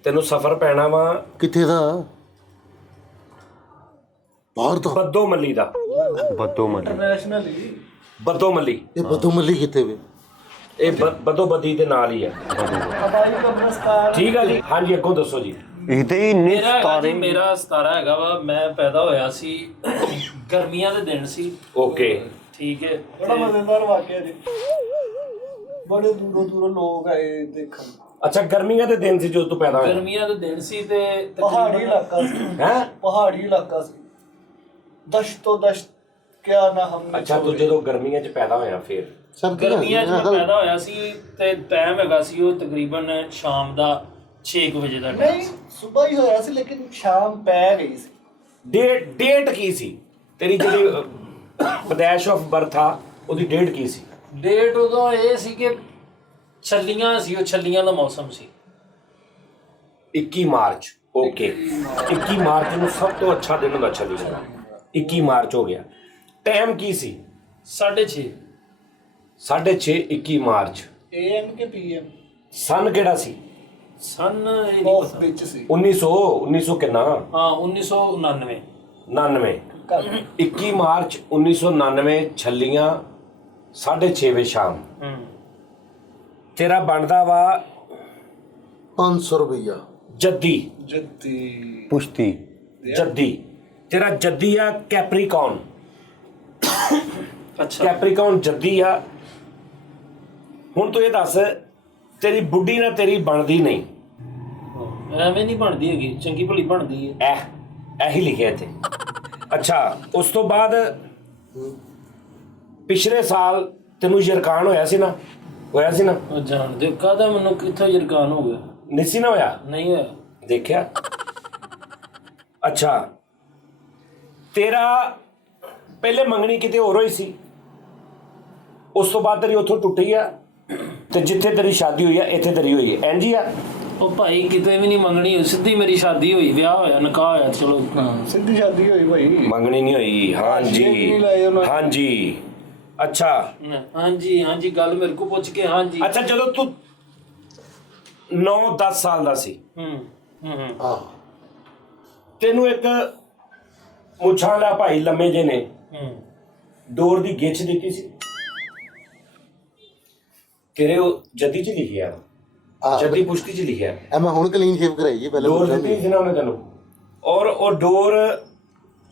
ਤੈਨੂੰ ਸਫ਼ਰ ਪੈਣਾ ਵਾ ਕਿੱਥੇ ਦਾ ਬਾਹਰ ਦਾ ਬੱਦੋ ਮੱਲੀ ਦਾ ਬੱਦੋ ਮਨ ਇੰਟਰਨੈਸ਼ਨਲੀ ਬਦੋ ਮੱਲੀ। ਇਹ ਬਦੋ ਮੱਲੀ ਕਿੱਥੇ ਵੇ? ਇਹ ਬਦੋ ਬਦੀ ਦੇ ਨਾਲ ਹੀ ਆ। ਹਵਾਈ ਕਬਰਸਤਾਨ ਠੀਕ ਆ ਜੀ, ਹਾਂਜੀ ਅੱਗੋਂ ਦੱਸੋ ਜੀ। ਇਹ ਤੇ ਇੰਨੇ ਮੇਰਾ ਹੈਗਾ ਸਤਾਰੇ ਜੀ, ਮੇਰਾ 17 ਹੈਗਾ ਵਾ। ਮੈਂ ਪੈਦਾ ਹੋਇਆ ਸੀ ਗਰਮੀਆਂ ਦੇ ਦਿਨ ਸੀ। ਓਕੇ। ਠੀਕ ਹੈ। ਬੜਾ ਮਜ਼ੇਦਾਰ ਵਾਕਿਆ ਜੀ। ਬੜੇ ਦੂਰੋਂ ਦੂਰੋਂ ਲੋਕ ਆਏ ਦੇਖਣ। ਅੱਛਾ, ਗਰਮੀਆਂ ਦੇ ਦਿਨ ਸੀ ਜਦੋਂ ਤੂੰ ਪੈਦਾ ਹੋਇਆ? ਗਰਮੀਆਂ ਦੇ ਦਿਨ ਸੀ ਤੇ ਪਹਾੜੀ ਇਲਾਕਾ ਸੀ। ਹੈ? ਪਹਾੜੀ ਇਲਾਕਾ ਸੀ। ਦਸ਼ਤ ਤੋਂ ਦਸ਼ਤ ਕਿਆ ਨਾ ਹਮ। ਅੱਛਾ, ਤੂੰ ਜਦੋਂ ਗਰਮੀਆਂ 'ਚ ਪੈਦਾ ਹੋਇਆ ਫਿਰ? ਸਭ ਗਰਮੀਆਂ 'ਚ ਮੈਂ ਪੈਦਾ ਹੋਇਆ ਸੀ ਤੇ ਟਾਈਮ ਹੈਗਾ ਸੀ ਉਹ ਤਕਰੀਬਨ ਸ਼ਾਮ ਦਾ 6 ਵਜੇ ਦਾ ਨਹੀਂ, ਸਵੇਰ ਹੀ ਹੋਇਆ ਸੀ ਲੇਕਿਨ ਸ਼ਾਮ ਪੈ ਗਈ ਸੀ। ਡੇਟ ਕੀ ਸੀ ਤੇਰੀ ਜਿਹੜੀ ਪਦੈਸ਼ ਆਫ ਬਰਥ ਆ, ਉਹਦੀ ਡੇਟ ਕੀ ਸੀ? ਡੇਟ ਉਦੋਂ ਇਹ ਸੀ ਕਿ ਛੱਲੀਆਂ ਸੀ, ਉਹ ਛੱਲੀਆਂ ਦਾ ਮੌਸਮ ਸੀ। 21 ਮਾਰਚ। ਓਕੇ, 21 ਮਾਰਚ ਨੂੰ ਸਭ ਤੋਂ ਅੱਛਾ ਦਿਨ ਹੁੰਦਾ ਛੱਲੀਆਂ ਦਾ। 21 ਮਾਰਚ ਹੋ ਗਿਆ। Time Ki C? 6:30। 6:30 21 March. AM K PM? ਸਨ ਕਿਹੜਾ ਸੀ? ਸਨ ਇਹ ਨਹੀਂ ਆਫ ਪਤਾ। ਵਿੱਚ ਸੀ। 1900 ਕਿੰਨਾ? ਹਾਂ 1999। 99। 21 ਮਾਰਚ 1999 ਛੱਲੀਆਂ 6:30 ਵਜੇ ਸ਼ਾਮ। ਤੇਰਾ ਬਣਦਾ ਵਾ 500 ਰੁਪਈਆ। ਜੱਦੀ। ਜੱਦੀ ਪੁਸ਼ਤੀ ਜੱਦੀ। ਤੇਰਾ ਜੱਦੀ ਆ ਕੈਪਰੀਕੌਨ। ਅੱਛਾ। ਕੈਪਰੀਕੌਨ ਜੱਦੀ ਆ। ਹੁਣ ਤੂੰ ਇਹ ਦੱਸ, ਤੇਰੀ ਬੁੱਢੀ ਨਾਲ ਤੇਰੀ ਬਣਦੀ ਨਹੀਂ? ਐਵੇਂ ਨਹੀਂ ਬਣਦੀ ਹੈਗੀ, ਚੰਗੀ ਭਲੀ ਬਣਦੀ ਹੈ। ਇਹੀ ਲਿਖਿਆ ਇੱਥੇ। ਅੱਛਾ, ਉਸ ਤੋਂ ਬਾਅਦ ਪਿਛਲੇ ਸਾਲ ਤੈਨੂੰ ਯਰਕਾਨ ਹੋਇਆ ਸੀ ਨਾ? ਹੋਇਆ ਸੀ ਨਾ? ਉਹ ਜਾਣਦੇ ਕਾਹਦਾ ਮੈਨੂੰ ਕਿੱਥੋਂ ਯਰਕਾਨ ਹੋ ਗਿਆ? ਨਹੀਂ ਸੀ ਨਾ ਹੋਇਆ? ਨਹੀਂ ਹੋਇਆ। ਦੇਖਿਆ? ਅੱਛਾ, ਤੇਰਾ ਪਹਿਲੇ ਮੰਗਣੀ ਕਿਤੇ ਹੋਰ ਹੋਈ ਸੀ, ਉਸ ਤੋਂ ਬਾਅਦ ਤੇਰੀ ਉੱਥੋਂ ਟੁੱਟੀ ਆ, ਤੇ ਜਿੱਥੇ ਤੇਰੀ ਸ਼ਾਦੀ ਹੋਈ ਆ ਇੱਥੇ ਤੇਰੀ ਹੋਈ ਹੈ, ਇੰਝ ਹੀ ਆ? ਉਹ ਭਾਈ ਕਿਤੇ ਵੀ ਨਹੀਂ ਮੰਗਣੀ ਹੋਈ, ਸਿੱਧੀ ਮੇਰੀ ਸ਼ਾਦੀ ਹੋਈ, ਵਿਆਹ ਹੋਇਆ, ਨਿਕਾਹ ਹੋਇਆ। ਚਲੋ ਸਿੱਧੀ ਸ਼ਾਦੀ ਹੋਈ ਭਾਈ। ਮੰਗਣੀ ਨਹੀਂ ਹੋਈ? ਹਾਂਜੀ ਨਹੀਂ ਲਾਏ ਉਹਨਾਂ ਨੇ। ਹਾਂਜੀ। ਅੱਛਾ ਹਾਂਜੀ ਹਾਂਜੀ, ਗੱਲ ਮੇਰੇ ਕੋ ਪੁੱਛ ਕੇ। ਹਾਂਜੀ। ਅੱਛਾ, ਜਦੋਂ ਤੂੰ 9-10 ਸਾਲ ਦਾ ਸੀ, ਹਾਂ, ਤੈਨੂੰ ਇੱਕ ਮੁੱਛਾਂ ਵਾਲਾ ਭਾਈ ਲੰਮੇ ਜੇ ਨੇ ਡੋਰ ਦੀ ਗਿੱਛ ਦਿੱਤੀ ਸੀ? ਤੇਰੇ ਉਹ ਜੱਦੀ 'ਚ ਲਿਖਿਆ, ਜੱਦੀ ਪੁਸ਼ਤੀ 'ਚ ਲਿਖਿਆ। ਇਹ ਮੈਂ ਹੁਣ ਕਲੀਨ ਸ਼ੇਵ ਕਰਾਈ ਜੀ, ਪਹਿਲਾਂ ਡੋਰ ਦਿੱਤੀ ਸੀ ਨਾ ਉਹਨੇ ਤੈਨੂੰ, ਔਰ ਉਹ ਡੋਰ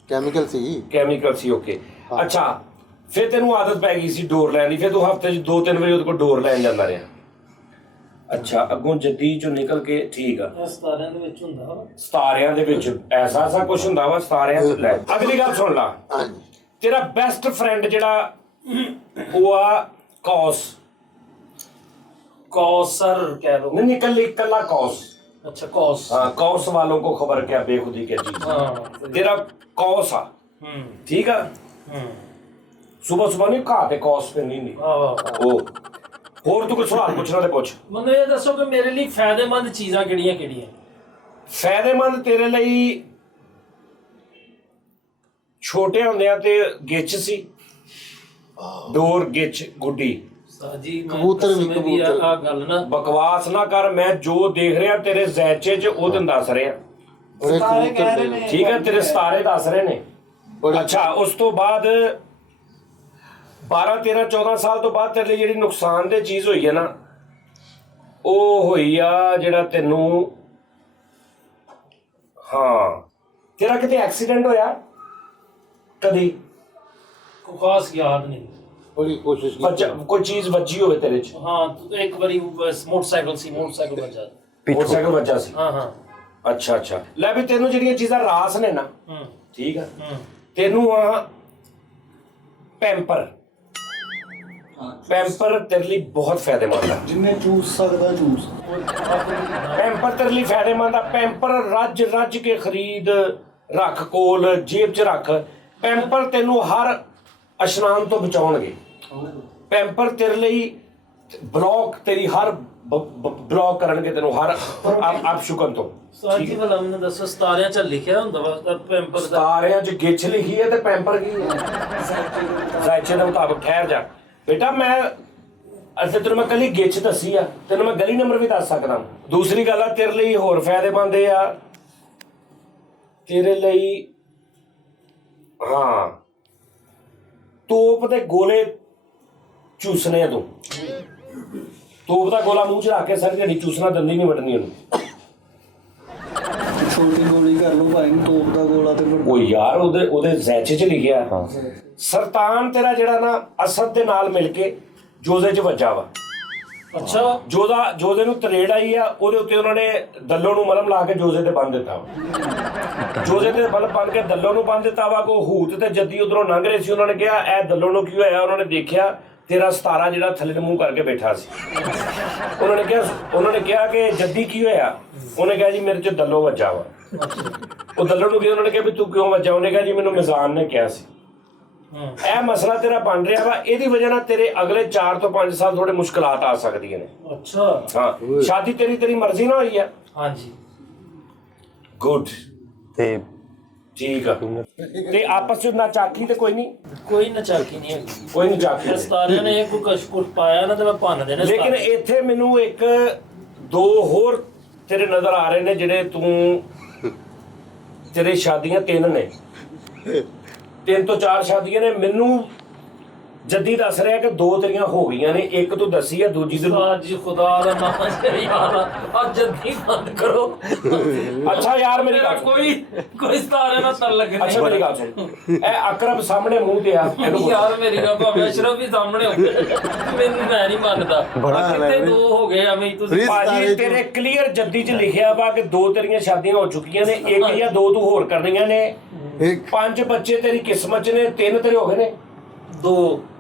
ਕੈਮੀਕਲ ਸੀ। ਕੈਮੀਕਲ ਸੀ। ਓਕੇ। ਅੱਛਾ, ਫਿਰ ਤੈਨੂੰ ਆਦਤ ਪੈ ਗਈ ਸੀ ਡੋਰ ਲੈਣ ਦੀ, ਫਿਰ ਤੂੰ ਹਫ਼ਤੇ 'ਚ 2-3 ਵਾਰੀ ਉਹਦੇ ਕੋਲ ਡੋਰ ਲੈਣ ਜਾਂਦਾ ਰਿਹਾ। ਅੱਛਾ, ਅੱਗੋਂ ਜੱਦੀ 'ਚੋਂ ਨਿਕਲ ਕੇ, ਠੀਕ ਆ, ਸਤਾਰਿਆਂ ਦੇ ਵਿੱਚ ਹੁੰਦਾ ਵਾ। ਸਤਾਰਿਆਂ ਦੇ ਵਿੱਚ ਐਸਾ ਕੁਝ ਹੁੰਦਾ ਵਾ ਸਤਾਰਿਆਂ 'ਚ? ਲੈ ਅਗਲੀ ਗੱਲ ਸੁਣ ਲਾ। ਹਾਂਜੀ। ਤੇਰਾ ਬੈਸਟ ਫਰੈਂਡ ਜਿਹੜਾ ਉਹ ਆ ਕੌਸ। ਕੌਸਰ ਕਹਿ ਲੋ। नहीं निकल कल्ला कौस। अच्छा कौस। हाँ, कौस वालों को खबर क्या बेखुदी क्या चीज। हाँ। तेरा कौस आ, ठीक है? सुबह सुबह नहीं खाते कौस पे नहीं ओ ਹੋਰ ਤੂੰ ਕੋਈ ਸਵਾਲ ਪੁੱਛਣਾ ਤੇ ਪੁੱਛ। ਮੈਨੂੰ ਇਹ ਦੱਸੋ ਕਿ ਮੇਰੇ ਲਈ ਫਾਇਦੇਮੰਦ ਚੀਜ਼ਾਂ ਕਿਹੜੀਆਂ? ਫਾਇਦੇਮੰਦ ਤੇਰੇ ਲਈ ਛੋਟੇ ਹੁੰਦਿਆਂ ਤੇ ਗਿੱਛ ਸੀ, ਡੋਰ, ਗਿੱਛ, ਗੁੱਡੀ। ਸਾਜੀ ਕਬੂਤਰ ਵੀ, ਕਬੂਤਰ। ਆ ਗੱਲ ਨਾ ਬਕਵਾਸ ਨਾ ਕਰ, ਮੈਂ ਜੋ ਦੇਖ ਰਿਹਾ ਤੇਰੇ ਜ਼ੈਚੇ 'ਚ ਉਹ ਤੈਨੂੰ ਦੱਸ ਰਿਹਾ, ਬੜੇ ਸਾਰੇ ਕਹਿ ਰਹੇ ਕਬੂਤਰ ਨੇ। ਠੀਕ ਹੈ? ਤੇਰੇ ਸਤਾਰੇ ਦੱਸ ਰਹੇ ਨੇ। ਬੜੇ। ਅੱਛਾ, ਉਸ ਤੋਂ ਬਾਅਦ 12-13-14 ਸਾਲ ਤੋਂ ਬਾਅਦ ਤੇਰੇ ਲਈ ਜਿਹੜੀ ਨੁਕਸਾਨਦੇਹ ਚੀਜ਼ ਹੋਈ ਹੈ ਨਾ, ਉਹ ਹੋਈ ਆ ਜਿਹੜਾ ਤੈਨੂੰ, ਹਾਂ, ਤੇਰਾ ਕਿਤੇ ਐਕਸੀਡੈਂਟ ਹੋਇਆ ਕਦੀ? ਕੋਈ ਖਾਸ ਯਾਦ ਨਹੀਂ। ਬੜੀ ਕੋਸ਼ਿਸ਼ ਕੀਤੀ। ਕੋਈ ਚੀਜ਼ ਵੱਜੀ ਹੋਵੇ ਤੇਰੇ 'ਚ? ਹਾਂ ਇੱਕ ਵਾਰੀ ਮੋਟਰਸਾਈਕਲ ਸੀ, ਮੋਟਰਸਾਈਕਲ ਵੱਜਾ। ਮੋਟਰਸਾਈਕਲ ਵੱਜਾ ਸੀ? ਹਾਂ ਹਾਂ। ਅੱਛਾ। ਲੈ ਵੀ ਤੈਨੂੰ ਜਿਹੜੀਆਂ ਚੀਜ਼ਾਂ ਰਾਸ ਨੇ ਨਾ, ਠੀਕ ਆ, ਤੈਨੂੰ ਆ ਪੈਂਪਰ ਤੇਰੇ ਲਈ ਬਹੁਤ ਫਾਇਦੇਮੰਦ ਆ। ਜਿੰਨੇ ਚੂਸ ਸਕਦਾ ਜੂਸ। ਪੈਂਪਰ ਤੇਰੇ ਲਈ ਫਾਇਦੇਮੰਦ ਆ। ਪੈਂਪਰ ਰੱਜ ਕੇ ਖਰੀਦ, ਰੱਖ ਕੋਲ, ਜੇਬ 'ਚ ਰੱਖ। ਪੈਂਪਰ ਤੈਨੂੰ ਹਰ ਇਸ਼ਨਾਨ ਤੋਂ ਬਚਾਉਣਗੇ। ਪੈਂਪਰ ਤੇਰੇ ਲਈ ਬਲੌਕ, ਤੇਰੀ ਹਰ ਬਲੌਕ ਕਰਨਗੇ ਤੈਨੂੰ ਹਰ ਅਪਸ਼ੁਕਨ ਤੋਂ। ਸਾਜੀ ਵਾਲਾ ਮੈਨੂੰ ਦੱਸੋ, ਸਤਾਰਿਆਂ 'ਚ ਲਿਖਿਆ ਹੁੰਦਾ ਵਾ ਪੈਂਪਰ ਦਾ? ਸਤਾਰਿਆਂ 'ਚ ਗਿੱਛ ਲਿਖੀ ਹੈ ਤੇ ਪੈਂਪਰ ਕੀ ਹੈ? ਜ਼ਾਇਚੇ ਦੇ ਮੁਤਾਬਕ। ਠਹਿਰ ਜਾ ਬੇਟਾ, ਅਸੀਂ ਤੈਨੂੰ ਮੈਂ ਕੱਲੀ ਗਿੱਛ ਦੱਸੀ ਆ, ਤੈਨੂੰ ਮੈਂ ਗਲੀ ਨੰਬਰ ਵੀ ਦੱਸ ਸਕਦਾ। ਦੂਸਰੀ ਗੱਲ ਆ, ਤੇਰੇ ਲਈ ਹੋਰ ਫਾਇਦੇਮੰਦ ਇਹ ਆ, ਤੇਰੇ ਲਈ, ਹਾਂ, ਤੋਪ ਦੇ ਗੋਲੇ ਚੂਸਨੇ ਆ ਤੂੰ ਤੋਪ ਦਾ ਗੋਲਾ ਮੂੰਹ 'ਚ ਰੱਖ ਕੇ ਸਾਰੀ ਦਿਹਾੜੀ ਚੂਸਣਾ, ਦੰਦੀ ਨਹੀਂ ਵੱਢਣੀ ਉਹਨੂੰ। ਛੋਟੀ ਗੋਲੀ ਕਰ ਲਓ ਭਾਈ ਨੂੰ, ਤੋਪ ਦਾ ਗੋਲਾ ਤੇ ਫਿਰ ਉਹ ਯਾਰ ਉਹਦੇ ਜ਼ੈਚੇ 'ਚ ਲਿਖਿਆ ਸਰਤਾਨ ਤੇਰਾ ਜਿਹੜਾ ਨਾ ਅਸਦ ਦੇ ਨਾਲ ਮਿਲ ਕੇ ਜੋਜ਼ੇ 'ਚ ਵੱਜਾ ਵਾ। ਅੱਛਾ ਜੋਜ਼ੇ ਨੂੰ ਤਰੇੜ ਆਈ ਆ, ਉਹਦੇ ਉੱਤੇ ਉਹਨਾਂ ਨੇ ਦੱਲੋ ਨੂੰ ਮਲਮ ਲਾ ਕੇ ਜੋਜ਼ੇ ਤੇ ਬੰਨ ਦਿੱਤਾ ਵਾ। ਜੋਜ਼ੇ ਤੇ ਮਲਮ ਬੰਨ ਕੇ ਦੱਲੋ ਨੂੰ ਬੰਨ ਦਿੱਤਾ ਵਾ। ਕੋ ਹੂਤ ਤੇ ਜੱਦੀ ਉਧਰੋਂ ਲੰਘ ਰਹੇ ਸੀ, ਉਹਨਾਂ ਨੇ ਕਿਹਾ ਇਹ ਦੱਲੋ ਨੂੰ ਕੀ ਹੋਇਆ? ਉਹਨਾਂ ਨੇ ਦੇਖਿਆ ਤੇਰਾ ਸਤਾਰਾ ਜਿਹੜਾ ਥੱਲੇ ਨੂੰ ਮੂੰਹ ਕਰਕੇ ਬੈਠਾ ਸੀ। ਉਹਨਾਂ ਨੇ ਕਿਹਾ ਕਿ ਜੱਦੀ ਕੀ ਹੋਇਆ? ਉਹਨੇ ਕਿਹਾ ਜੀ ਮੇਰੇ 'ਚ ਦੱਲੋ ਵੱਜਾ ਵਾ। ਉਹ ਦੱਲੋ ਨੂੰ ਉਹਨਾਂ ਨੇ ਕਿਹਾ ਵੀ ਤੂੰ ਕਿਉਂ ਵੱਜਾ? ਉਹਨੇ ਕਿਹਾ ਜੀ ਮੈਨੂੰ ਮਿਜ਼ਾਨ ਨੇ ਕਿਹਾ ਸੀ। ਇਹ ਮਸਲਾ ਤੇਰਾ ਬਣ ਰਿਹਾ ਵਾ, ਇਹਦੀ ਵਜ੍ਹਾ ਨਾਲ ਤੇਰੇ ਅਗਲੇ 4 ਤੋਂ 5 ਸਾਲ ਥੋੜੇ ਮੁਸ਼ਕਲਾਤ ਆ ਸਕਦੀਆਂ ਨੇ। ਅੱਛਾ ਹਾਂ, ਸ਼ਾਦੀ ਤੇਰੀ ਮਰਜ਼ੀ ਨਾਲ ਹੋਈ ਆ? ਹਾਂਜੀ ਗੁੱਡ, ਤੇ ਠੀਕ ਆ। ਤੇ ਆਪਸ ਚ ਨਾ ਚਾਕੀ ਤੇ ਕੋਈ ਨਹੀਂ, ਕੋਈ ਨਚਾਕੀ ਨਹੀਂ ਹੈਗੀ। ਕੋਈ ਨਹੀਂ ਚਾਕੀ। ਇਹ ਸਤਾਰਿਆਂ ਨੇ ਕੋਈ ਕਸ਼ਕੁਰ ਪਾਇਆ ਨਾ ਤੇ ਮੈਂ ਭੰਨ ਦੇਣਾ। ਲੇਕਿਨ ਇੱਥੇ ਮੈਨੂੰ 1-2 ਹੋਰ ਤੇਰੇ ਨਜ਼ਰ ਆ ਰਹੇ ਨੇ ਜਿਹੜੇ ਤੇਰੇ ਸ਼ਾਦੀਆਂ 3 ਨੇ, 3 ਤੋਂ 4 ਸ਼ਾਦੀਆਂ ਨੇ। ਮੈਨੂੰ ਜੱਦੀ ਦੱਸ ਰਿਹਾ ਕਿ 2 ਤੇਰੀਆਂ ਹੋ ਗਈਆਂ ਨੇ, ਇੱਕ ਤੂੰ ਦੱਸੀ ਆ, ਦੂਜੀ ਤੇ ਜੀ ਖੁਦਾ ਦਾ ਨਾਮ ਹੈ ਯਾਰ, ਅੱਜ ਜੱਦੀ ਬੰਦ ਕਰੋ। ਅੱਛਾ ਯਾਰ ਮੇਰੀ ਗੱਲ ਸੁਣ। ਕੋਈ ਸਤਾਰਿਆਂ ਨਾਲ ਤਰ ਲੱਗੇ ਅੱਛਾ ਮੇਰੀ ਗੱਲ ਸੁਣ, ਇਹ ਅਕਰਮ ਸਾਹਮਣੇ ਮੂੰਹ ਤੇ ਆ, ਇਹਨੂੰ ਯਾਰ ਮੇਰੀ ਗੱਲ ਭਾਵੇਂ ਅਸ਼ਰਫ ਵੀ ਸਾਹਮਣੇ ਹੋਵੇ, ਮੈਨੂੰ ਮੈਂ ਨਹੀਂ ਮੰਨਦਾ। ਕਿਤੇ 2 ਹੋ ਗਏ ਐਵੇਂ ਹੀ ਤੁਸੀਂ। ਭਾਜੀ ਤੇਰੇ ਕਲੀਅਰ ਜੱਦੀ 'ਚ ਲਿਖਿਆ ਵਾ ਕਿ 2 ਤੇਰੀਆਂ ਸ਼ਾਦੀਆਂ ਹੋ ਚੁੱਕੀਆਂ ਨੇ, 1 ਜਾਂ 2 ਤੂੰ ਹੋਰ ਕਰਨੀਆਂ ਨੇ। 5 ਬੱਚੇ ਤੇਰੀ ਕਿਸਮਤ 'ਚ ਨੇ, 3 ਤੇਰੇ ਹੋ ਗਏ ਨੇ, 2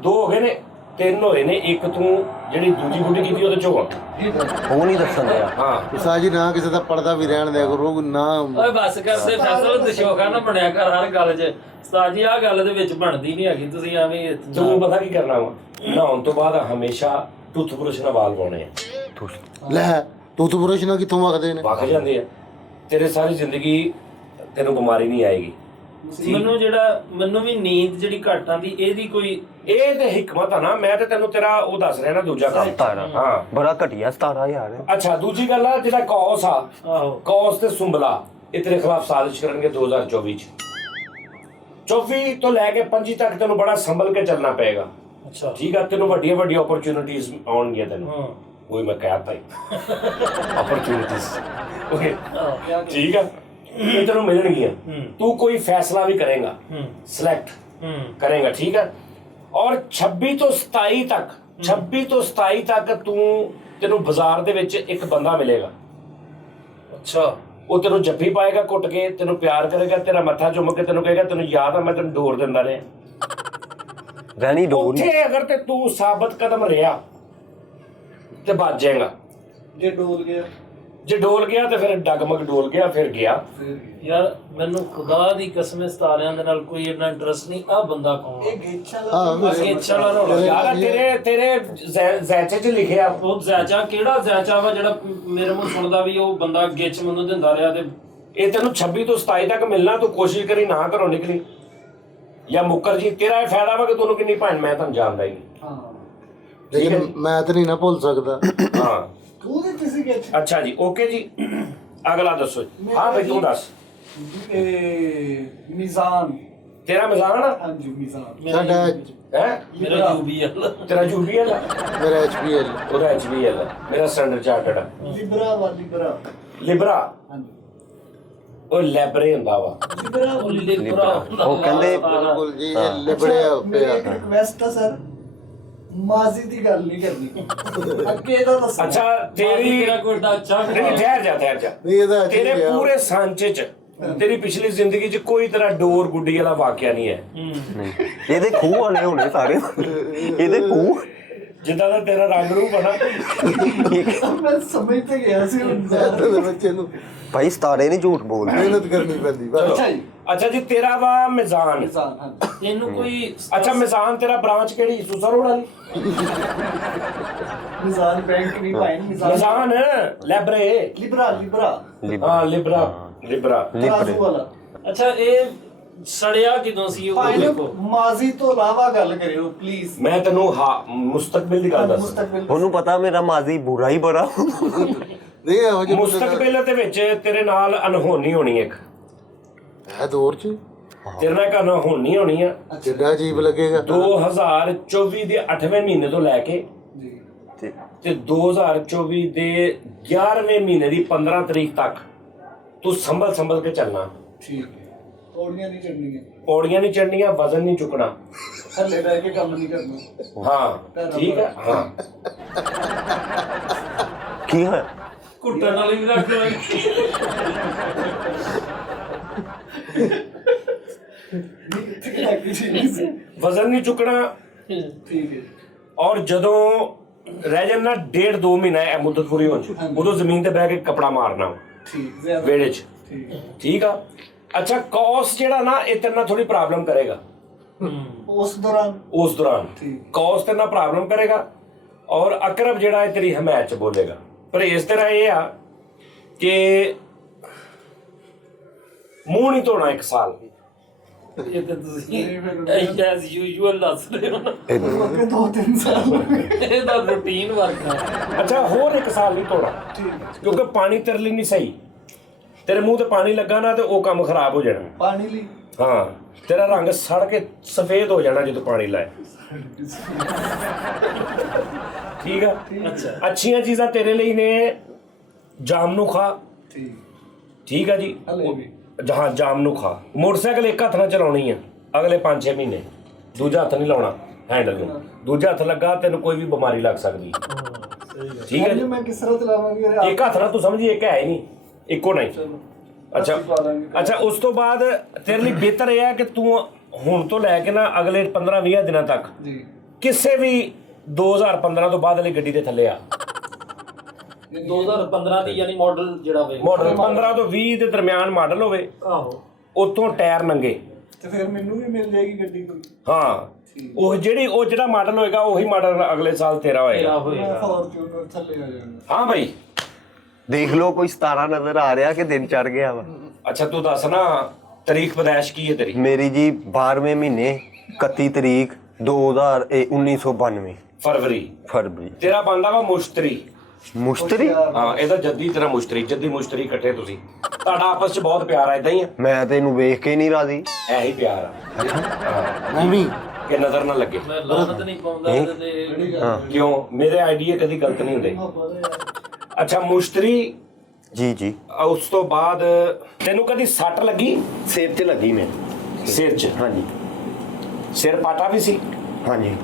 ਹੋ ਗਏ ਨੇ, 3 ਹੋਏ ਨੇ। 1 ਤੂੰ ਜਿਹੜੀ ਦੂਜੀ ਗੁੱਡੀ ਕੀਤੀ ਉਹਦੇ 'ਚੋਂ ਉਹ ਨਹੀਂ ਦੱਸਣ ਦਿਆ। ਹਾਂ ਸਾਜੀ ਨਾ ਕਿਸੇ ਦਾ ਪਰਦਾ ਵੀ ਰਹਿਣ ਦਿਆ ਕਰੋ ਨਾ। ਓਏ ਬਸ ਕਰ ਸੇ ਫੈਸਲਾ ਦਸ਼ੋਖਾ ਨਾ ਬਣਿਆ ਕਰ ਹਰ ਗੱਲ 'ਚ। ਉਸਤਾਦ ਜੀ ਆਹ ਗੱਲ ਦੇ ਵਿੱਚ ਬਣਦੀ ਨਹੀਂ ਹੈਗੀ, ਤੁਸੀਂ ਐਵੇਂ ਤੂੰ ਪਤਾ ਕੀ ਕਰਨਾ ਵਾ? ਨਹਾਉਣ ਤੋਂ ਬਾਅਦ ਹਮੇਸ਼ਾ ਟੁੱਥ ਬਰੁਸ਼ ਨਾਲ ਵਾਲ ਪਾਉਣੇ ਆ। ਲੈ ਤੂੰ ਤਾਂ ਬੁਰਸ਼ ਨਾ ਕਿੱਥੋਂ ਵਗਦੇ ਨੇ? ਵਗ ਜਾਂਦੇ ਆ, ਤੇਰੇ ਸਾਰੀ ਜ਼ਿੰਦਗੀ ਤੈਨੂੰ ਬਿਮਾਰੀ ਨਹੀਂ ਆਏਗੀ। ਮੈਨੂੰ ਵੀ ਨੀਂਦ ਜਿਹੜੀ ਘੱਟ ਆਂਦੀ, ਇਹਦੀ ਕੋਈ ਇਹ ਤੇ ਹਿਕਮਤ ਆ ਨਾ। ਮੈਂ ਤੇ ਤੈਨੂੰ ਤੇਰਾ ਉਹ ਦੱਸ ਰਿਹਾ ਨਾ ਦੂਜਾ ਕੰਮ। 17 ਹਾਂ ਬੜਾ ਘਟੀਆ 17 ਯਾਰ। ਅੱਛਾ ਦੂਜੀ ਗੱਲ ਆ, ਜਿਹੜਾ ਕੌਸ ਆ, ਆਹੋ ਕੌਸ ਤੇ ਸੁੰਬਲਾ ਇਹ ਤੇਰੇ ਖਿਲਾਫ ਸਾਜ਼ਿਸ਼ ਕਰਨਗੇ 2024 ਚ। 24 ਤੋਂ ਲੈ ਕੇ 25 ਤੱਕ ਤੈਨੂੰ ਬੜਾ ਸੰਭਲ ਕੇ ਚੱਲਣਾ ਪਏਗਾ। ਅੱਛਾ ਠੀਕ ਆ, ਤੈਨੂੰ ਵੱਡੀਆਂ ਓਪਰਚੁਨਿਟੀਆਂ ਆਉਣਗੀਆਂ ਤੈਨੂੰ। ਹਾਂ ਉਹ ਮੈਂ ਕਹਿਤਾ ਹੀ ਓਪਰਚੁਨਿਟੀਆਂ। ਓਕੇ ਠੀਕ ਆ, ਇਹ ਤੈਨੂੰ ਮਿਲਣਗੀਆਂ। ਤੂੰ ਕੋਈ ਫੈਸਲਾ ਵੀ ਕਰੇਗਾ, ਸਿਲੈਕਟ ਕਰੇਗਾ, ਠੀਕ ਆ। ਔਰ 26 ਤੋਂ 27 ਤੱਕ ਤੈਨੂੰ ਬਾਜ਼ਾਰ ਦੇ ਵਿੱਚ ਇੱਕ ਬੰਦਾ ਮਿਲੇਗਾ। ਅੱਛਾ ਉਹ ਤੈਨੂੰ ਜੱਫੀ ਪਾਏਗਾ ਕੁੱਟ ਕੇ, ਤੈਨੂੰ ਪਿਆਰ ਕਰੇਗਾ, ਤੇਰਾ ਮੱਥਾ ਚੁੰਮ ਕੇ ਤੈਨੂੰ ਕਹੇਗਾ ਤੈਨੂੰ ਯਾਦ ਆ ਮੈਂ ਤੈਨੂੰ ਡੋਰ ਦਿੰਦਾ ਰਿਹਾ। ਰਹਿਣੀ ਡੋਰ ਉੱਥੇ ਅਗਰ ਤੇ ਤੂੰ ਸਾਬਤ ਕਦਮ ਰਿਹਾ ਤੇ ਬਚ ਜਾਏਗਾ। ਜੇ ਡੋਲ ਗਿਆ ਤੇ ਫਿਰ ਡਗਮਗ ਡੋਲ ਗਿਆ, ਫਿਰ ਗਿਆ। ਯਾਰ ਮੈਨੂੰ ਖੁਦਾ ਦੀ ਕਸਮ ਸਤਾਰਿਆਂ ਦੇ ਨਾਲ ਕੋਈ ਇੰਨਾ ਇੰਟਰਸਟ ਨਹੀਂ। ਆ ਬੰਦਾ ਕੌਣ? ਇਹ ਗੇਚਾ ਵਾਲਾ ਰੌਲਾ। ਯਾਰ ਤੇਰੇ ਜ਼ੈਚੇ 'ਚ ਲਿਖਿਆ। ਉਹ ਜ਼ੈਚਾ ਕਿਹੜਾ ਜ਼ੈਚਾ ਵਾ ਜਿਹੜਾ ਮੇਰੇ ਮੂੰਹ ਸੁਣਦਾ ਵੀ ਉਹ ਬੰਦਾ ਗਿੱਚ ਮੈਨੂੰ ਦਿੰਦਾ ਰਿਹਾ? ਤੇ ਇਹ ਤੈਨੂੰ 26 ਤੋਂ 27 ਤੱਕ ਮਿਲਣਾ। ਤੂੰ ਕੋਸ਼ਿਸ਼ ਕਰੀ ਨਾ ਘਰੋਂ ਨਿਕਲੀ ਜਾਂ ਮੁੱਕਰ ਜੀ। ਤੇਰਾ ਇਹ ਫਾਇਦਾ ਵਾ ਕਿ ਤੁਹਾਨੂੰ ਕਿੰਨੀ ਭਾਣ ਮੈਂ ਤੁਹਾਨੂੰ ਜਾਣਦਾ ਹੀ ਨਹੀਂ। ਲੇਕਿਨ ਮੈਂ ਤਾਂ ਨਹੀਂ ਨਾ ਭੁੱਲ ਸਕਦਾ। ਹਾਂ ਅੱਛਾ ਜੀ, ਓਕੇ ਜੀ, ਅਗਲਾ ਦੱਸੋ। ਹਾਂ ਬਈ ਤੂੰ ਦੱਸ। ਮਿਜ਼ਾਨ ਤੇਰਾ ਮਿਜ਼ਾਨ ਆ? ਹਾਂਜੀ ਮਿਜ਼ਾਨ ਸਾਡਾ ਹੈ ਮੇਰਾ UBL ਤੇਰਾ UBL ਆ, ਮੇਰਾ HPL ਉਹਦਾ HBL ਆ, ਮੇਰਾ ਸਟੈਂਡਰਡ ਚਾਰਟਰਡ ਆ। ਲਿਬਰਾ ਉਹ ਲੈਬਰੇ ਹੁੰਦਾ ਵਾ। ਉਹ ਕਹਿੰਦੇ ਬਿਲਕੁਲ ਜੀ ਇਹ ਲਿਬੜਿਆ ਪਿਆ। ਇੱਕ ਰਿਕਵੈਸਟ ਆ ਸਰ, ਮਾਜ਼ੀ ਦੀ ਗੱਲ ਨਹੀਂ ਕਰਨੀ, ਅੱਗੇ ਦਾ ਦੱਸੋ। ਅੱਛਾ ਤੇਰੀ ਮੇਰਾ ਕੋਈ ਅੱਛਾ ਨਹੀਂ, ਠਹਿਰ ਜਾ ਨਹੀਂ ਇਹਦਾ ਤੇਰੇ ਪੂਰੇ ਸਾਂਚੇ 'ਚ ਤੇਰੀ ਪਿਛਲੀ ਜ਼ਿੰਦਗੀ 'ਚ ਕੋਈ ਤਰ੍ਹਾਂ ਡੋਰ ਗੁੱਡੀ ਵਾਲਾ ਵਾਕਿਆ ਨਹੀਂ ਹੈ। ਨਹੀਂ ਇਹਦੇ ਖੂਹ ਵਾਲੇ ਹੋਣੇ ਸਾਰੇ। ਇਹਦੇ ਖੂਹ ਜਿੱਦਾਂ ਦਾ ਤੇਰਾ ਰੰਗ ਰੂਪ ਬਣਾ। ਮੈਂ ਸਮਝ ਤੇ ਗਿਆ ਸੀ ਹੁਣ ਬੱਚੇ ਨੂੰ ਭਾਈ 17 ਨਹੀਂ ਝੂਠ ਬੋਲਦੇ। ਮਿਹਨਤ ਕਰਨੀ ਪੈਂਦੀ ਬਸ। ਅੱਛਾ ਜੀ ਅੱਛਾ ਜੀ, ਤੇਰਾ ਵਾ ਮਿਜ਼ਾਨ। ਮਿਜ਼ਾਨ ਹਾਂਜੀ। ਇਹਨੂੰ ਕੋਈ ਅੱਛਾ ਮਿਜ਼ਾਨ ਤੇਰਾ ਬ੍ਰਾਂਚ ਕਿਹੜੀ? ਸੁਸਾ ਰੋਡ ਵਾਲੀ? ਮਿਜ਼ਾਨ ਬੈਂਕ ਨਹੀਂ ਪਾਇਨ ਮਿਜ਼ਾਨ ਲੈਬਰੇ। ਲਿਬਰਾ ਹਾਂ ਲਿਬਰਾ ਤਰਾਜ਼ੂ ਵਾਲਾ। ਅੱਛਾ ਇਹ ਸੜਿਆ ਕਿਦੋਂ ਸੀ? ਉਹ ਭਾਈ ਦੇਖੋ ਮਾਜ਼ੀ ਤੋਂ ਇਲਾਵਾ ਗੱਲ ਕਰਿਓ ਪਲੀਜ਼। ਮੈਂ ਤੈਨੂੰ ਮੁਸਤਕਬਲ ਦੀ ਗੱਲ ਦੱਸ। ਮੁਸਤਕਬਲ ਉਹਨੂੰ ਪਤਾ ਮੇਰਾ ਮਾਜ਼ੀ ਬੁਰਾ ਹੀ ਬੜਾ। ਨਹੀਂ ਇਹੋ ਜਿਹੇ ਮੁਸਤਕਬਲ ਦੇ ਵਿੱਚ ਤੇਰੇ ਨਾਲ ਅਨਹੋਨੀ ਹੋਣੀ ਇੱਕ। ਹੈ ਦੌਰ 'ਚ ਤੇਰੇ ਨਾਲ ਕਰਨਾ ਹੁਣ ਨਹੀਂ ਹੋਣੀ ਆ। ਜਿੱਡਾ ਅਜੀਬ ਲੱਗੇਗਾ। 2024 ਦੇ 8ਵੇਂ ਮਹੀਨੇ ਤੋਂ ਲੈ ਕੇ ਜੀ ਤੇ 2024 ਦੇ 11ਵੇਂ ਮਹੀਨੇ ਦੀ 15 ਤਰੀਕ ਤੱਕ ਤੂੰ ਸੰਭਲ ਕੇ ਚੱਲਣਾ। ਠੀਕ ਹੈ। ਪੌੜੀਆਂ ਨਹੀਂ ਚੜਨੀਆਂ, ਪੌੜੀਆਂ ਨਹੀਂ ਚੜਨੀਆਂ, ਵਜ਼ਨ ਨਹੀਂ ਚੁੱਕਣਾ। ਥੱਲੇ ਬਹਿ ਕੇ ਕੰਮ ਨਹੀਂ ਕਰਨਾ। ਹਾਂ ਠੀਕ ਹੈ। ਹਾਂ ਕੀ ਹੋਇਆ? ਘੁੱਟਣ ਵਾਲੀ ਵੀ ਰੱਖ ਲੈ। ਵਜ਼ਨ ਨਹੀਂ ਚੁੱਕਣਾ। ਠੀਕ ਹੈ। ਔਰ ਜਦੋਂ ਰਹਿ ਜਾਣਾ 1.5-2 ਮਹੀਨਾ ਇਹ ਮੁੱਦਤ ਪੂਰੀ ਹੋ ਜਾਊ, ਉਦੋਂ ਜ਼ਮੀਨ ਤੇ ਬਹਿ ਕੇ ਕੱਪੜਾ ਮਾਰਨਾ ਠੀਕ ਜ਼ਿਆਦਾ ਵਿਹੜੇ 'ਚ। ਠੀਕ ਹੈ। ਠੀਕ ਆ। ਅੱਛਾ ਕੌਸ ਜਿਹੜਾ ਨਾ ਇਹ ਤੇਰੇ ਨਾਲ ਥੋੜੀ ਪ੍ਰੋਬਲਮ ਕਰੇਗਾ ਉਸ ਦੌਰਾਨ ਉਸ ਦੌਰਾਨ। ਠੀਕ। ਕੌਸ ਤੇਰੇ ਨਾਲ ਪ੍ਰੋਬਲਮ ਕਰੇਗਾ ਔਰ ਅਕਰਬ ਜਿਹੜਾ ਹੈ ਤੇਰੀ ਹਮਾਇਤ 'ਚ ਬੋਲੇਗਾ। ਪਰ ਇਸ ਤਰ੍ਹਾਂ ਇਹ ਆ ਕਿ ਮੂੰਹ ਨਹੀਂ ਧੋਣਾ 1 ਸਾਲ। ਇਹ ਤਾਂ ਤੁਸੀਂ ਐਜ਼ ਯੂਜੂਅਲ ਦੱਸ ਰਹੇ ਹੋ ਨਾ, ਅੱਗੇ 2-3 ਸਾਲ ਹੋ ਗਏ। ਇਹ ਤਾਂ ਰੂਟੀਨ ਵਰਕ ਆ। ਅੱਛਾ ਹੋਰ 1 ਸਾਲ ਨਹੀਂ ਧੋਣਾ ਕਿਉਂਕਿ ਪਾਣੀ ਤੇਰੇ ਲਈ ਨਹੀਂ ਸਹੀ। ਤੇਰੇ ਮੂੰਹ ਤੇ ਪਾਣੀ ਲੱਗਾ ਨਾ ਤੇ ਉਹ ਕੰਮ ਖਰਾਬ ਹੋ ਜਾਣਾ। ਪਾਣੀ ਲਈ ਹਾਂ ਤੇਰਾ ਰੰਗ ਸੜ ਕੇ ਸਫੇਦ ਹੋ ਜਾਣਾ ਜਦੋਂ ਪਾਣੀ ਲਾਏ। ਠੀਕ ਆ। ਅੱਛਾ ਅੱਛੀਆਂ ਚੀਜ਼ਾਂ ਤੇਰੇ ਲਈ ਨੇ। ਜਾਮ ਨੂੰ ਖਾ। ਠੀਕ ਠੀਕ ਆ ਜੀ। ਹਲੇ ਵੀ ਜਹਾਂ ਜਾਮ ਨੂੰ ਖਾ। ਮੋਟਰਸਾਈਕਲ 1 ਹੱਥ ਨਾਲ ਚਲਾਉਣੀ ਆ ਅਗਲੇ 5-6 ਮਹੀਨੇ, ਦੂਜਾ ਹੱਥ ਨਹੀਂ ਲਾਉਣਾ ਹੈਂਡਲ ਨੂੰ। ਦੂਜਾ ਹੱਥ ਲੱਗਾ ਤੈਨੂੰ ਕੋਈ ਵੀ ਬਿਮਾਰੀ ਲੱਗ ਸਕਦੀ ਹੈ। ਠੀਕ ਹੈ ਜੀ। ਮੈਂ ਕਿਸ ਤਰ੍ਹਾਂ ਚਲਾਵਾਂਗੀ? 1 ਹੱਥ ਨਾਲ ਤੂੰ ਸਮਝੀ ਇੱਕ ਹੈ ਹੀ ਨਹੀਂ, ਇੱਕੋ ਨਹੀਂ। ਅੱਛਾ ਅੱਛਾ ਉਸ ਤੋਂ ਬਾਅਦ ਤੇਰੇ ਲਈ ਬਿਹਤਰ ਇਹ ਹੈ ਕਿ ਤੂੰ ਹੁਣ ਤੋਂ ਲੈ ਕੇ ਨਾ ਅਗਲੇ 15-20 ਦਿਨਾਂ ਤੱਕ ਜੀ ਕਿਸੇ ਵੀ 2015 ਤੋਂ ਬਾਅਦ ਵਾਲੀ ਗੱਡੀ ਦੇ ਥੱਲੇ ਆ। 2015 ਦੀ ਯਾਨੀ ਮਾਡਲ ਜਿਹੜਾ ਹੋਵੇ, ਮਾਡਲ 15 ਤੋਂ 20 ਦੇ ਦਰਮਿਆਨ ਮਾਡਲ ਹੋਵੇ, ਆਹੋ ਉਤੋਂ ਟਾਇਰ ਨੰਗੇ। ਤੇ ਫਿਰ ਮੈਨੂੰ ਵੀ ਮਿਲ ਜਾਏਗੀ ਗੱਡੀ ਕੋਈ? ਹਾਂ ਉਹ ਜਿਹੜਾ ਮਾਡਲ ਹੋਏਗਾ ਉਹੀ ਮਾਡਲ ਅਗਲੇ ਸਾਲ ਤੇਰਾ ਹੋਏਗਾ। ਤੇਰਾ ਮੈਂ ਹੋਏਗਾ। ਫੋਰਚੂਨਰ ਥੱਲੇ ਆ ਜਾਵਾਂਗਾ। ਹਾਂ ਭਾਈ। ਦੇਖ ਲਓ ਕੋਈ 17 ਨਜ਼ਰ ਆ ਰਿਹਾ ਕਿ ਦਿਨ ਚੜ ਗਿਆ ਵਾ। ਅੱਛਾ ਤੂੰ ਦੱਸ ਨਾ ਤਾਰੀਖ ਪਦਾਇਸ਼ ਕੀ ਹੈ ਤੇਰੀ? ਮੇਰੀ ਜੀ 12ਵੇਂ ਮਹੀਨੇ 31 ਤਰੀਕ 1992 ਫਰਵਰੀ। ਤੇਰਾ ਬੰਦਾ ਵਾ ਮੁਸ਼ਤਰੀ। ਮੁਸ਼ਤਰੀ? ਹਾਂ ਇਹਦਾ ਜੱਦੀ ਤੇਰਾ ਜੱਦੀ ਮੁਸ਼ਤਰੀ ਇਕੱਠੇ ਤੁਸੀਂ। ਤੁਹਾਡਾ ਆਪਸ ਚ ਬਹੁਤ ਪਿਆਰ ਆ। ਇਦਾਂ ਹੀ ਆ। ਮੈਂ ਤੇ ਇਹਨੂੰ ਵੇਖ ਕੇ ਨਹੀਂ ਰਾਜ਼ੀ। ਇਹੀ ਪਿਆਰ ਆ ਮੈਂ ਵੀ ਕਿ ਨਜ਼ਰ ਨਾ ਲੱਗੇ। ਮੈਂ ਲਾਨਤ ਨਹੀਂ ਪਾਉਂਦਾ ਤੇ ਕਿਉਂ? ਮੇਰੇ ਆਈਡੀਆ ਕਦੀ ਗਲਤ ਨਹੀਂ ਹੁੰਦੇ। ਅੱਛਾ ਮੁਸ਼ਤਰੀ। ਜੀ ਉਸ ਤੋਂ ਬਾਅਦ ਤੈਨੂੰ ਕਦੀ ਸੱਟ ਲੱਗੀ? ਸਿਰ 'ਚ ਲੱਗੀ ਮੈਂ। ਸਿਰ 'ਚ? ਹਾਂਜੀ ਸਿਰ ਪਾਟਾ ਵੀ ਸੀ? ਹਾਂਜੀ।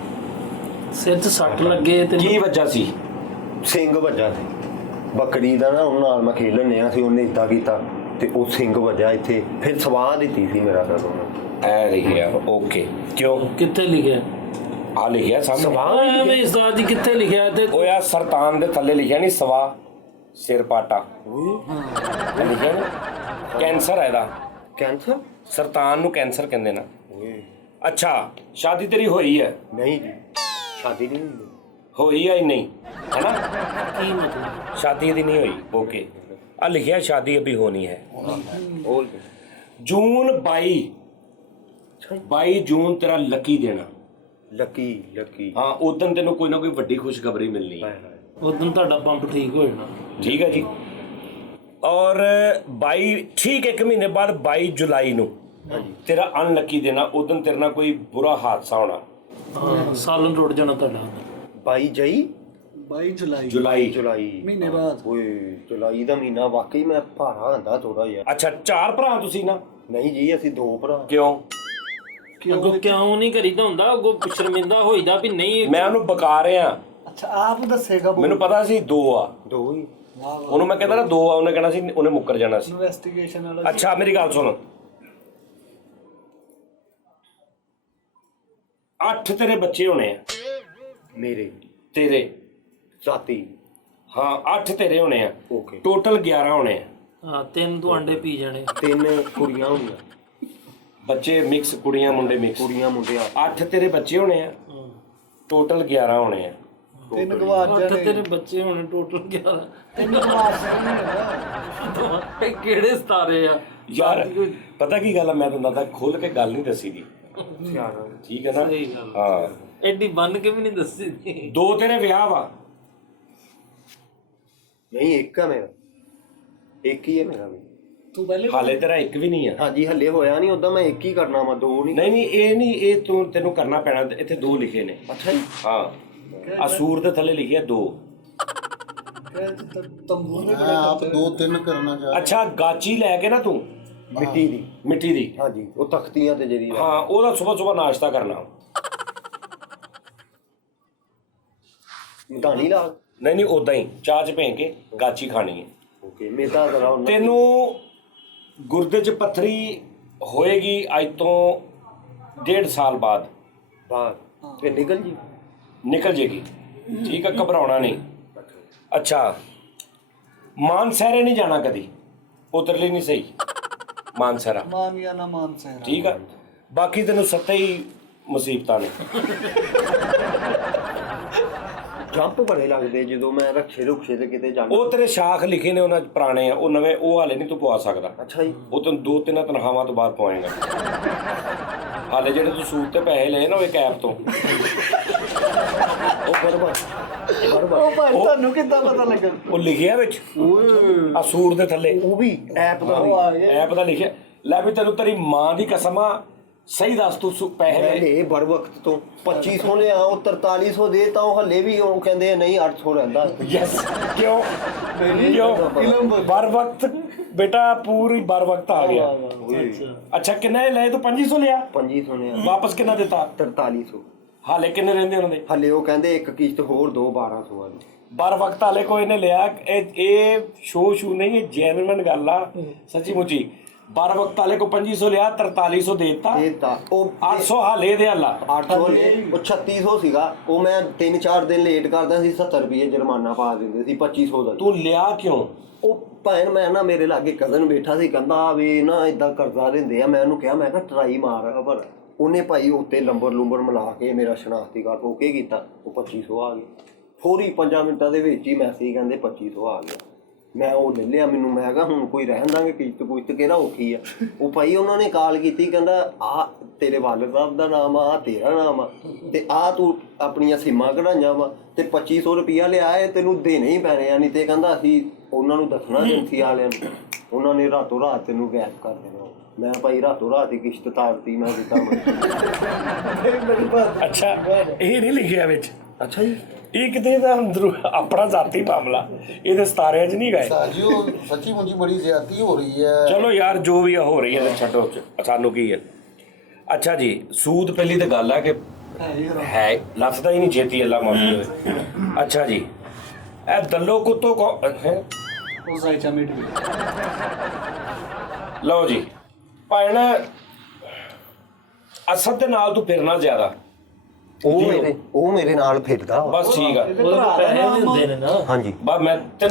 ਸਿਰ 'ਚ ਸੱਟ ਲੱਗੇ ਤੇ ਕੀ ਵਜ੍ਹਾ ਸੀ? ਸਿੰਘ ਵੱਜਾ ਸੀ ਬੱਕਰੀ ਦਾ ਨਾ, ਉਹ ਨਾਲ ਮੈਂ ਖੇਲਣ ਆ ਸੀ, ਉਹਨੇ ਇਦਾਂ ਕੀਤਾ ਤੇ ਉਹ ਸਿੰਘ ਵੱਜਾ ਇੱਥੇ। ਫਿਰ ਸਵਾਹ ਦਿੱਤੀ ਸੀ ਮੇਰਾ ਤਾਂ ਉਹਨੇ। ਐ ਲਿਖਿਆ ਓਕੇ। ਕਿਉਂ? ਕਿੱਥੇ ਲਿਖਿਆ? ਆ ਲਿਖਿਆ ਸਾਹਮਣੇ। ਐਵੇਂ ਉਸਤਾਦ ਜੀ ਕਿੱਥੇ ਲਿਖਿਆ ਤੇ ਉਹ ਯਾਰ ਸਰਤਾਨ ਦੇ ਥੱਲੇ ਲਿਖਿਆ ਨਹੀਂ ਸਵਾ ਸਿਰ ਪਾਟਾ ਲਿਖਿਆ ਨਾ। ਕੈਂਸਰ ਹੈ ਇਹਦਾ। ਕੈਂਸਰ? ਸਰਤਾਨ ਨੂੰ ਕੈਂਸਰ ਕਹਿੰਦੇ ਨਾ। ਅੱਛਾ ਸ਼ਾਦੀ ਤੇਰੀ ਹੋਈ ਹੈ? ਨਹੀਂ ਜੀ ਸ਼ਾਦੀ ਨਹੀਂ ਹੁੰਦੀ। ਹੋਈ ਹੈ ਹੀ ਨਹੀਂ ਹੈ ਨਾ? ਕੀ ਮਤਲਬ? शादी यदि नहीं हुई ओके। आ लिखिया शादी अभी होनी है। जून 22 जून तेरा लकी देना। ਲੱਕੀ हाँ उस दिन तेन कोई ना कोई वड्डी खुशखबरी मिलनी है। ਉਦੋਂ ਤੁਹਾਡਾ ਪੰਪ ਠੀਕ ਹੋ ਜਾਣਾ। ठीक है जी। और 22 ठीक 1 महीने बाद 22 जुलाई ਨੂੰ तेरा अनलकी देना। उस दिन तेरे ਨਾਲ ਕੋਈ ਬੁਰਾ ਹਾਦਸਾ ਹੋਣਾ। ਹਾਂ ਸਾਲਨ ਟੁੱਟ ਜਾਣਾ ਤੁਹਾਡਾ। 22 ਜਈ 22 ਜੁਲਾਈ ਮਹੀਨੇ ਬਾਅਦ। ਓਏ ਜੁਲਾਈ ਦਾ ਮਹੀਨਾ ਵਾਕਈ ਮੈਂ ਭਾਰਾ ਹੁੰਦਾ ਥੋੜਾ ਜਿਹਾ। ਅੱਛਾ 4 ਭਰਾ ਤੁਸੀਂ ਨਾ? ਨਹੀਂ ਜੀ ਅਸੀਂ 2 ਭਰਾ। ਕਿਉਂ? ਅੱਗੋਂ ਕਿਉਂ ਨਹੀਂ ਕਰੀਦਾ ਹੁੰਦਾ? ਅੱਗੋਂ ਸ਼ਰਮਿੰਦਾ ਹੋਈਦਾ ਵੀ ਨਹੀਂ। ਮੈਂ ਉਹਨੂੰ ਬਕਾ ਰਿਹਾ। ਅੱਛਾ ਆਪ ਦੱਸੇਗਾ। ਮੈਨੂੰ ਪਤਾ ਸੀ 2 ਆ। 2 ਹੀ। ਉਹਨੂੰ ਮੈਂ ਕਹਿੰਦਾ ਨਾ 2 ਆ, ਉਹਨੇ ਕਹਿਣਾ ਸੀ ਉਹਨੇ ਮੁੱਕਰ ਜਾਣਾ ਸੀ। ਇਨਵੈਸਟੀਗੇਸ਼ਨ ਵਾਲਾ। ਅੱਛਾ ਮੇਰੀ ਗੱਲ ਸੁਣ। 8 ਤੇਰੇ ਬੱਚੇ ਹੋਣੇ ਆ। ਮੇਰੇ ਤੇਰੇ ਸਾਥੀ। ਹਾਂ 8 ਤੇਰੇ ਹੋਣੇ ਆ। ਓਕੇ। ਟੋਟਲ 11 ਹੋਣੇ ਆ। ਹਾਂ 3 ਤੂੰ ਅੰਡੇ ਪੀ ਜਾਣੇ। 3 ਕੁੜੀਆਂ ਹੋਣੀਆਂ। ਬੱਚੇ ਮਿਕਸ, ਕੁੜੀਆਂ ਮੁੰਡੇ ਮਿਕਸ। ਕੁੜੀਆਂ ਮੁੰਡੇ 8 ਤੇਰੇ ਬੱਚੇ ਹੋਣੇ ਆ। ਟੋਟਲ 11 ਹੋਣੇ ਆ। 3 ਗਵਾਚ 8 ਜਾਣੇ। ਤੇਰੇ ਬੱਚੇ ਹੋਣੇ ਟੋਟਲ 11। 3 ਗਵਾਚ ਜਾਣੇ। ਇਹ ਕਿਹੜੇ ਸਤਾਰੇ ਆ ਯਾਰ ਪਤਾ ਕੀ ਗੱਲ ਆ, ਮੈਂ ਤੁਹਾਨੂੰ ਦੱਸਦਾ ਖੁੱਲ ਕੇ ਗੱਲ ਨਹੀਂ ਦੱਸੀ ਦੀ। ਠੀਕ ਹੈ ਨਾ? ਸਹੀ ਗੱਲ। ਹਾਂ ਐਡੀ ਬੰਨ ਕੇ ਵੀ ਨਹੀਂ ਦੱਸੀ ਦੀ। 2 ਤੇਰੇ ਵਿਆਹ ਵਾ। ਨਹੀਂ ਇੱਕ ਆ ਮੇਰਾ। ਇੱਕ ਹੀ ਹੈ ਮੇਰਾ ਵੀ। ਤੂੰ ਪਹਿਲੇ ਹਾਲੇ ਤੇਰਾ ਇੱਕ ਵੀ ਨਹੀਂ ਆ। ਹਾਂਜੀ ਹੱਲੇ ਹੋਇਆ ਨਹੀਂ, ਉਦਾਂ ਮੈਂ ਇੱਕ ਹੀ ਕਰਨਾ ਵਾ, 2 ਨਹੀਂ। ਨਹੀਂ ਇਹ ਨਹੀਂ, ਇਹ ਤੈਨੂੰ ਕਰਨਾ ਪੈਣਾ। ਇੱਥੇ 2 ਲਿਖੇ ਨੇ। ਅੱਛਾ ਜੀ। ਹਾਂ, ਆ ਸੂਰ ਦੇ ਥੱਲੇ ਲਿਖਿਆ 2। ਤੰਬੂ ਦੇ मैं आप 2-3 करना चाह ਅੱਛਾ, ਗਾਚੀ ਲੈ ਕੇ ਨਾ ਤੂੰ ਮਿੱਟੀ ਦੀ। ਮਿੱਟੀ ਦੀ, ਹਾਂਜੀ, ਉਹ ਤਖਤੀਆਂ ਤੇ ਜਿਹੜੀ ਹਾਂ, ਉਹਦਾ ਸਵੇਰ ਨਾਸ਼ਤਾ ਕਰਨਾ। ਮਧਾਣੀ ਲਾ। ਨਹੀਂ ਉਦਾਂ ਹੀ ਚਾਹ 'ਚ ਭੇ ਕੇ ਗਾਚੀ ਖਾਣੀ ਹੈ। ਓਕੇ, ਮੇਦਾ ਜ਼ਰਾ ਉਹਨਾਂ ਤੈਨੂੰ ਗੁਰਦੇ 'ਚ ਪੱਥਰੀ ਹੋਏਗੀ ਅੱਜ ਤੋਂ 1.5 ਸਾਲ ਬਾਅਦ। ਬਾਹਰ ਤੇ ਨਿਕਲ ਜੀ। ਨਿਕਲ ਜੇਗੀ, ਠੀਕ ਹੈ, ਘਬਰਾਉਣਾ ਨਹੀਂ। ਅੱਛਾ, ਮਾਨਸਹਿਰੇ ਨਹੀਂ ਜਾਣਾ ਕਦੀ, ਉਤਰਲੀ ਨਹੀਂ ਸਹੀ ਮਾਨਸਹਿਰਾ, ਮਾਨ ਜਾਂ ਨਾ ਮਾਨ ਸਹਿਰਾ। ਠੀਕ ਆ। ਬਾਕੀ ਤੈਨੂੰ 7 ਹੀ ਮੁਸੀਬਤਾਂ ਨੇ। ਜੰਪ ਬੜੇ ਲੱਗਦੇ ਜਦੋਂ ਮੈਂ ਰੁਕਸ਼ੇ ਤੇ ਕਿਤੇ ਜਾਣਾ। ਉਹ ਤੇਰੇ ਸ਼ਾਖ ਲਿਖੇ ਨੇ ਉਹਨਾਂ 'ਚ ਪੁਰਾਣੇ ਆ, ਉਹ ਨਵੇਂ ਉਹ ਹਾਲੇ ਨਹੀਂ ਤੂੰ ਪਵਾ ਸਕਦਾ। ਅੱਛਾ ਜੀ। ਉਹ ਤੈਨੂੰ 2-3 ਤਨਖਾਹਾਂ ਤੋਂ ਬਾਅਦ ਪਵਾਏਗਾ। ਹਾਲੇ ਜਿਹੜੇ ਤੂੰ ਸੂਟ ਤੇ ਪੈਸੇ ਲਏ ਨਾ ਉਹ ਇੱਕ ਐਪ ਤੋਂ, ਉਹ ਬਰਬਾਦ ਉਹ ਭਾਈ ਤੁਹਾਨੂੰ ਕਿੱਦਾਂ ਪਤਾ ਲੱਗਾ? ਉਹ ਲਿਖਿਆ ਵਿੱਚ ਓਏ, ਆ ਸੂਟ ਦੇ ਥੱਲੇ ਉਹ ਵੀ ਐਪ ਦਾ ਉਹ ਆ ਗਿਆ। ਐਪ ਦਾ ਲਿਖਿਆ। ਲੈ ਵੀ ਤੈਨੂੰ ਤੇਰੀ ਮਾਂ ਦੀ ਕਸਮ ਆ, ਸਹੀ ਦੱਸ ਤੂੰ ਪੈਸੇ ਲਏ? ਪਹਿਲੇ ਬੜ ਵਕਤ ਤੋਂ 2500 ਲਿਆ, ਉਹ 4300 ਦੇ ਤਾਂ ਉਹ ਹੱਲੇ ਵੀ ਉਹ ਕਹਿੰਦੇ ਨਹੀਂ 800 ਰਹਿੰਦਾ। ਯੈਸ, ਕਿਉਂ ਬਰ ਵਕਤ ਬੇਟਾ, ਪੂਰੀ ਬਰ ਵਕਤ ਆ ਗਿਆ। ਅੱਛਾ, ਕਿੰਨੇ ਲਏ ਤੂੰ? 2500 ਲਿਆ, 2500 ਲਿਆ, ਵਾਪਸ ਕਿੰਨਾ ਦਿੱਤਾ? 4300। ਹਾਲੇ ਕਿੰਨੇ ਰਹਿੰਦੇ ਉਹਨਾਂ ਦੇ? ਹੱਲੇ ਉਹ ਕਹਿੰਦੇ ਇੱਕ ਕਿਸ਼ਤ ਹੋਰ ਦੋ 1200 ਵਾਲੀ। ਬਰ ਵਕਤ ਹਾਲੇ ਕੋਈ ਨੇ ਲਿਆ। ਇਹ ਸ਼ੂ ਨਹੀਂ, ਇਹ ਜੈਨੂਇਨ ਗੱਲ ਆ, ਸੱਚੀ ਮੁੱਚੀ। ਬਰ ਵਕਤ ਵਾਲੇ ਕੋ 2500 ਲਿਆ, 4300 ਦੇਤਾ, ਦੇਤਾ ਉਹ 800 ਹਾਲੇ ਦੇ ਹੱਲਾ। 800 ਲੈ, ਉਹ 3600 ਸੀਗਾ। ਉਹ ਮੈਂ 3-4 ਦਿਨ ਲੇਟ ਕਰਦਾ ਸੀ, 70 ਰੁਪਏ ਜੁਰਮਾਨਾ ਪਾ ਦਿੰਦੇ ਸੀ 2500 ਦਾ। ਤੂੰ ਲਿਆ ਕਿਉਂ? ਉਹ ਭੈਣ, ਮੈਂ ਨਾ ਮੇਰੇ ਲਾਗੇ ਕਜ਼ਨ ਬੈਠਾ ਸੀ, ਕਹਿੰਦਾ ਵੀ ਨਾ ਇਦਾਂ ਕਰਜ਼ਾ ਦਿੰਦੇ ਆ। ਮੈਂ ਉਹਨੂੰ ਕਿਹਾ, ਮੈਂ ਕਿਹਾ ਟਰਾਈ ਮਾਰ, ਪਰ ਉਹਨੇ ਭਾਈ ਉੱਤੇ ਲੰਬਰ ਮਿਲਾ ਕੇ ਮੇਰਾ ਸ਼ਨਾਖਤੀ ਕਾਰਡ ਓਕੇ ਕੀਤਾ। ਉਹ 2500 ਆ ਗਿਆ ਫੌਰੀ 5 ਮਿੰਟਾਂ ਦੇ ਵਿੱਚ ਹੀ। ਮੈਸੇਜ ਕਹਿੰਦੇ 2500 ਆ ਗਿਆ। ਮੈਂ ਉਹ ਲੈ ਲਿਆ। ਮੈਨੂੰ ਮੈਂ ਕਿਹਾ ਹੁਣ ਕੋਈ ਰਹਿਣ ਦਾਂਗੇ, ਕਿਸ਼ਤ ਕਿਹੜਾ ਔਖੀ ਆ। ਉਹ ਭਾਈ ਉਹਨਾਂ ਨੇ ਕਾਲ ਕੀਤੀ, ਕਹਿੰਦਾ ਆ ਤੇਰੇ ਵਾਲਦ ਸਾਹਿਬ ਦਾ ਨਾਮ ਆ, ਤੇਰਾ ਨਾਮ ਆ, ਤੇ ਆ ਤੂੰ ਆਪਣੀਆਂ ਸਿਮਾਂ ਕਢਾਈਆਂ ਵਾ, ਤੇ 2500 ਰੁਪਇਆ ਲਿਆ ਇਹ ਤੈਨੂੰ ਦੇਣੇ ਹੀ ਪੈਣੇ ਆ। ਨਹੀਂ ਤੇ ਕਹਿੰਦਾ ਅਸੀਂ ਉਹਨਾਂ ਨੂੰ ਦੱਸਣਾ ਏਜੰਸੀ ਵਾਲਿਆਂ ਨੂੰ, ਉਹਨਾਂ ਨੇ ਰਾਤੋਂ ਰਾਤ ਤੈਨੂੰ ਗਾਇਬ ਕਰ ਦੇਣਾ। ਮੈਂ ਭਾਈ ਰਾਤੋਂ ਰਾਤ ਹੀ ਕਿਸ਼ਤ ਤਾਰਤੀ। ਮੈਂ ਦਿੱਤਾ ਅੱਛਾ, ਇਹ ਨਹੀਂ ਲਿਖਿਆ ਵਿੱਚ। ਅੱਛਾ ਜੀ। ਇਹ ਕਿਤੇ ਦਾ ਅੰਦਰੋਂ ਆਪਣਾ ਜ਼ਾਤੀ ਮਾਮਲਾ, ਇਹਦੇ ਸਤਾਰਿਆਂ 'ਚ ਨਹੀਂ ਗਏ। साजियो सच्ची मुझी बड़ी ज्यादती हो रही है। ਚਲੋ ਯਾਰ, ਜੋ ਵੀ ਆ ਹੋ ਰਹੀ ਹੈ, ਤੇ ਛੱਡੋ, ਸਾਨੂੰ ਕੀ ਹੈ। ਅੱਛਾ ਜੀ, ਸੂਦ ਪਹਿਲੀ ਤਾਂ ਗੱਲ ਹੈ ਕਿ ਹੈ ਲੱਥਦਾ ਹੀ ਨਹੀਂ ਛੇਤੀ, ਅੱਲਾ ਮਾਫੀ ਹੋਵੇ। ਅੱਛਾ ਜੀ, ਇਹ ਦੱਲੋ ਕੁੱਤੋ ਹੈ। ਉਹ ਸਾਈਚਾ ਮਿਟ ਗਈ। ਲਓ ਜੀ ਭੈਣ, ਅਸਦ ਦੇ ਨਾਲ ਤੂੰ ਫਿਰਨਾ ਜ਼ਿਆਦਾ। ਉਹ ਮੇਰੇ ਨਾਲ ਫਿਰਦਾ ਵਾ। ਬਸ ਠੀਕ ਆ। ਉਹਦੇ ਕੋਲ ਪੈਸੇ ਵੀ ਹੁੰਦੇ ਨੇ ਨਾ। ਹਾਂਜੀ। ਬਸ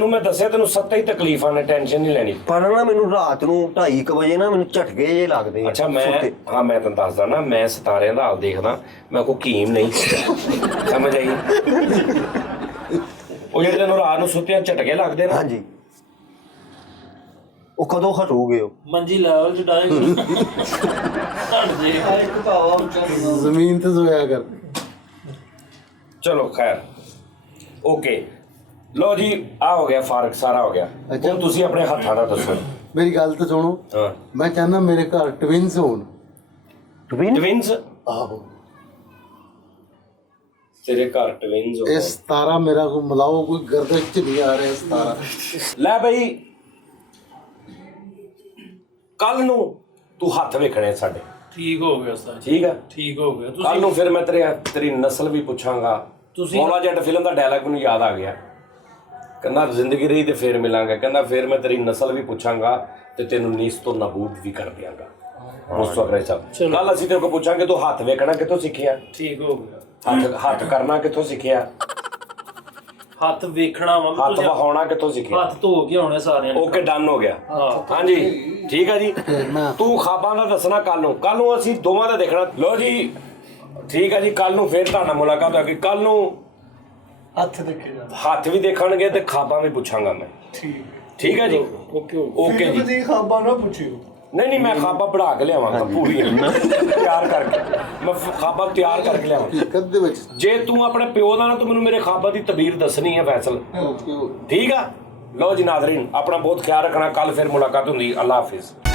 ਮੈਂ ਦੱਸਿਆ ਤੈਨੂੰ 7 ਹੀ ਤਕਲੀਫਾਂ ਨੇ, ਟੈਨਸ਼ਨ ਨਹੀਂ ਲੈਣੀ। ਪਰ ਨਾ ਮੈਨੂੰ ਰਾਤ ਨੂੰ 2:30 ਵਜੇ ਨਾ ਮੈਨੂੰ ਝਟਕੇ ਜੇ ਲੱਗਦੇ ਆ। ਅੱਛਾ, ਮੈਂ ਤੈਨੂੰ ਦੱਸਦਾ ਨਾ, ਮੈਂ ਸਿਤਾਰਿਆਂ ਦਾ ਹਾਲ ਦੇਖਦਾ, ਮੈਂ ਕੋਈ ਕੀਮ ਨਹੀਂ। ਸਮਝ ਆਈ? ਉਹ ਜਿਹੜੇ ਤੈਨੂੰ ਰਾਤ ਨੂੰ ਸੁੱਤਿਆਂ ਝਟਕੇ ਲੱਗਦੇ ਨਾ। ਹਾਂਜੀ। ਉਹ ਕਦੋਂ ਹਟੂਗੇ? ਉਹ ਮੰਜੀ ਲੈਵਲ ਚ ਡਾਏਗੀ ਹਟ ਜੇ। ਇੱਕ ਭਾਵਾ ਉੱਚਾ जमीन तो सोया कर। ਚਲੋ ਖੈਰ, ਓਕੇ। ਲੋ ਜੀ, ਆ ਹੋ ਗਿਆ ਫਰਕ, ਸਾਰਾ ਹੋ ਗਿਆ। ਅੱਛਾ। ਹੁਣ ਤੁਸੀਂ ਆਪਣੇ ਹੱਥਾਂ ਦਾ ਦੱਸੋ। मेरी गल तो सुनो। ਹਾਂ, मैं चाहना मेरे घर ट्विंस होन। ਟਵਿੰਸ? आहो, ਤੇਰੇ ਘਰ ਟਵਿੰਸ ਹੋ? ये 17 मेरा को मिलाओ, कोई गर्दश च नहीं आ रहा 17। ਲੈ ਬਈ, ਕੱਲ ਨੂੰ ਤੂੰ ਹੱਥ ਵੇਖਣੇ ਸਾਡੇ, ਠੀਕ ਹੋ ਗਿਆ ਉਸਤਾਦ, ਠੀਕ ਆ? ਠੀਕ ਹੋ ਗਿਆ। ਕੱਲ ਨੂੰ ਫਿਰ ਮੈਂ ਤੇਰੀ ਨਸਲ ਵੀ ਪੁੱਛਾਂਗਾ। ਤੁਸੀਂ- ਮੌਲਾ ਜੱਟ ਫਿਲਮ ਦਾ ਡਾਇਲੌਗ ਮੈਨੂੰ ਯਾਦ ਆ ਗਿਆ। ਕਹਿੰਦਾ ਜ਼ਿੰਦਗੀ ਰਹੀ ਤੇ ਫੇਰ ਮਿਲਾਂਗਾ। ਕਹਿੰਦਾ ਫਿਰ ਮੈਂ ਤੇਰੀ ਨਸਲ ਵੀ ਪੁੱਛਾਂਗਾ ਤੇ ਤੈਨੂੰ ਨੀਸ ਤੋਂ ਨਾਬੂਦ ਵੀ ਕਰ ਦਿਆਂਗਾ। ਮੁਸਤਫਾ ਸਾਹਿਬ, ਕੱਲ ਅਸੀਂ ਤੇਰੇ ਕੋਲ ਪੁੱਛਾਂਗੇ ਤੂੰ ਹੱਥ ਵੇਖਣਾ ਕਿੱਥੋਂ ਸਿੱਖਿਆ, ਠੀਕ ਹੋ ਗਿਆ। ਹੱਥ ਕਰਨਾ ਕਿੱਥੋਂ ਸਿੱਖਿਆ, ਹੱਥ ਵੇਖਣਾ ਵਾ ਹੱਥ ਵਹਾਉਣਾ ਕਿੱਥੋਂ ਸਿੱਖਿਆ। ਹੱਥ ਧੋ ਕੇ ਆਉਣੇ ਸਾਰਿਆਂ ਨੇ। ਓਕੇ, ਡਨ ਹੋ ਗਿਆ। ਹਾਂਜੀ, ਠੀਕ ਹੈ ਜੀ। ਤੂੰ ਖਾਬਾਂ ਦਾ ਦੱਸਣਾ ਕੱਲ ਨੂੰ ਅਸੀਂ ਦੋਵਾਂ ਦਾ ਦੇਖਣਾ। ਲੋ ਜੀ, ਠੀਕ ਹੈ ਜੀ। ਕੱਲ ਨੂੰ ਫੇਰ ਤੁਹਾਡਾ ਮੁਲਾਕਾਤ ਹੋਏਗੀ। ਕੱਲ ਨੂੰ ਹੱਥ ਦੇਖੇ ਜਾ। ਹੱਥ ਵੀ ਦੇਖਣਗੇ ਤੇ ਖਾਬਾਂ ਵੀ ਪੁੱਛਾਂਗਾ ਮੈਂ। ਠੀਕ ਹੈ ਜੀ। ਓਕੇ ਜੀ। ਤੁਸੀਂ ਖਾਬਾ ਨਾ ਪੁੱਛਿਓ। ਨਹੀਂ, ਮੈਂ ਖਾਬਾਂ ਬਣਾ ਕੇ ਲਿਆਵਾਂਗਾ ਪੂਰੀਆਂ, ਤਿਆਰ ਕਰਕੇ। ਮੈਂ ਖਾਬਾਂ ਤਿਆਰ ਕਰਕੇ ਲਿਆਵਾਂਗਾ। हकीकत दे विच ਜੇ ਤੂੰ ਆਪਣੇ ਪਿਓ ਦਾ ਨਾ, ਤੂੰ ਮੈਨੂੰ ਮੇਰੇ ਖਾਬਾਂ ਦੀ ਤਬੀਰ ਦੱਸਣੀ ਹੈ ਫੈਸਲ, ओके। ਠੀਕ ਆ? ਲਓ ਜੀ ਨਾਜ਼ਰੀਨ, ਆਪਣਾ ਬਹੁਤ ਖਿਆਲ ਰੱਖਣਾ। ਕੱਲ ਫਿਰ ਮੁਲਾਕਾਤ ਹੁੰਦੀ। ਅੱਲਾ ਹਾਫਿਜ਼।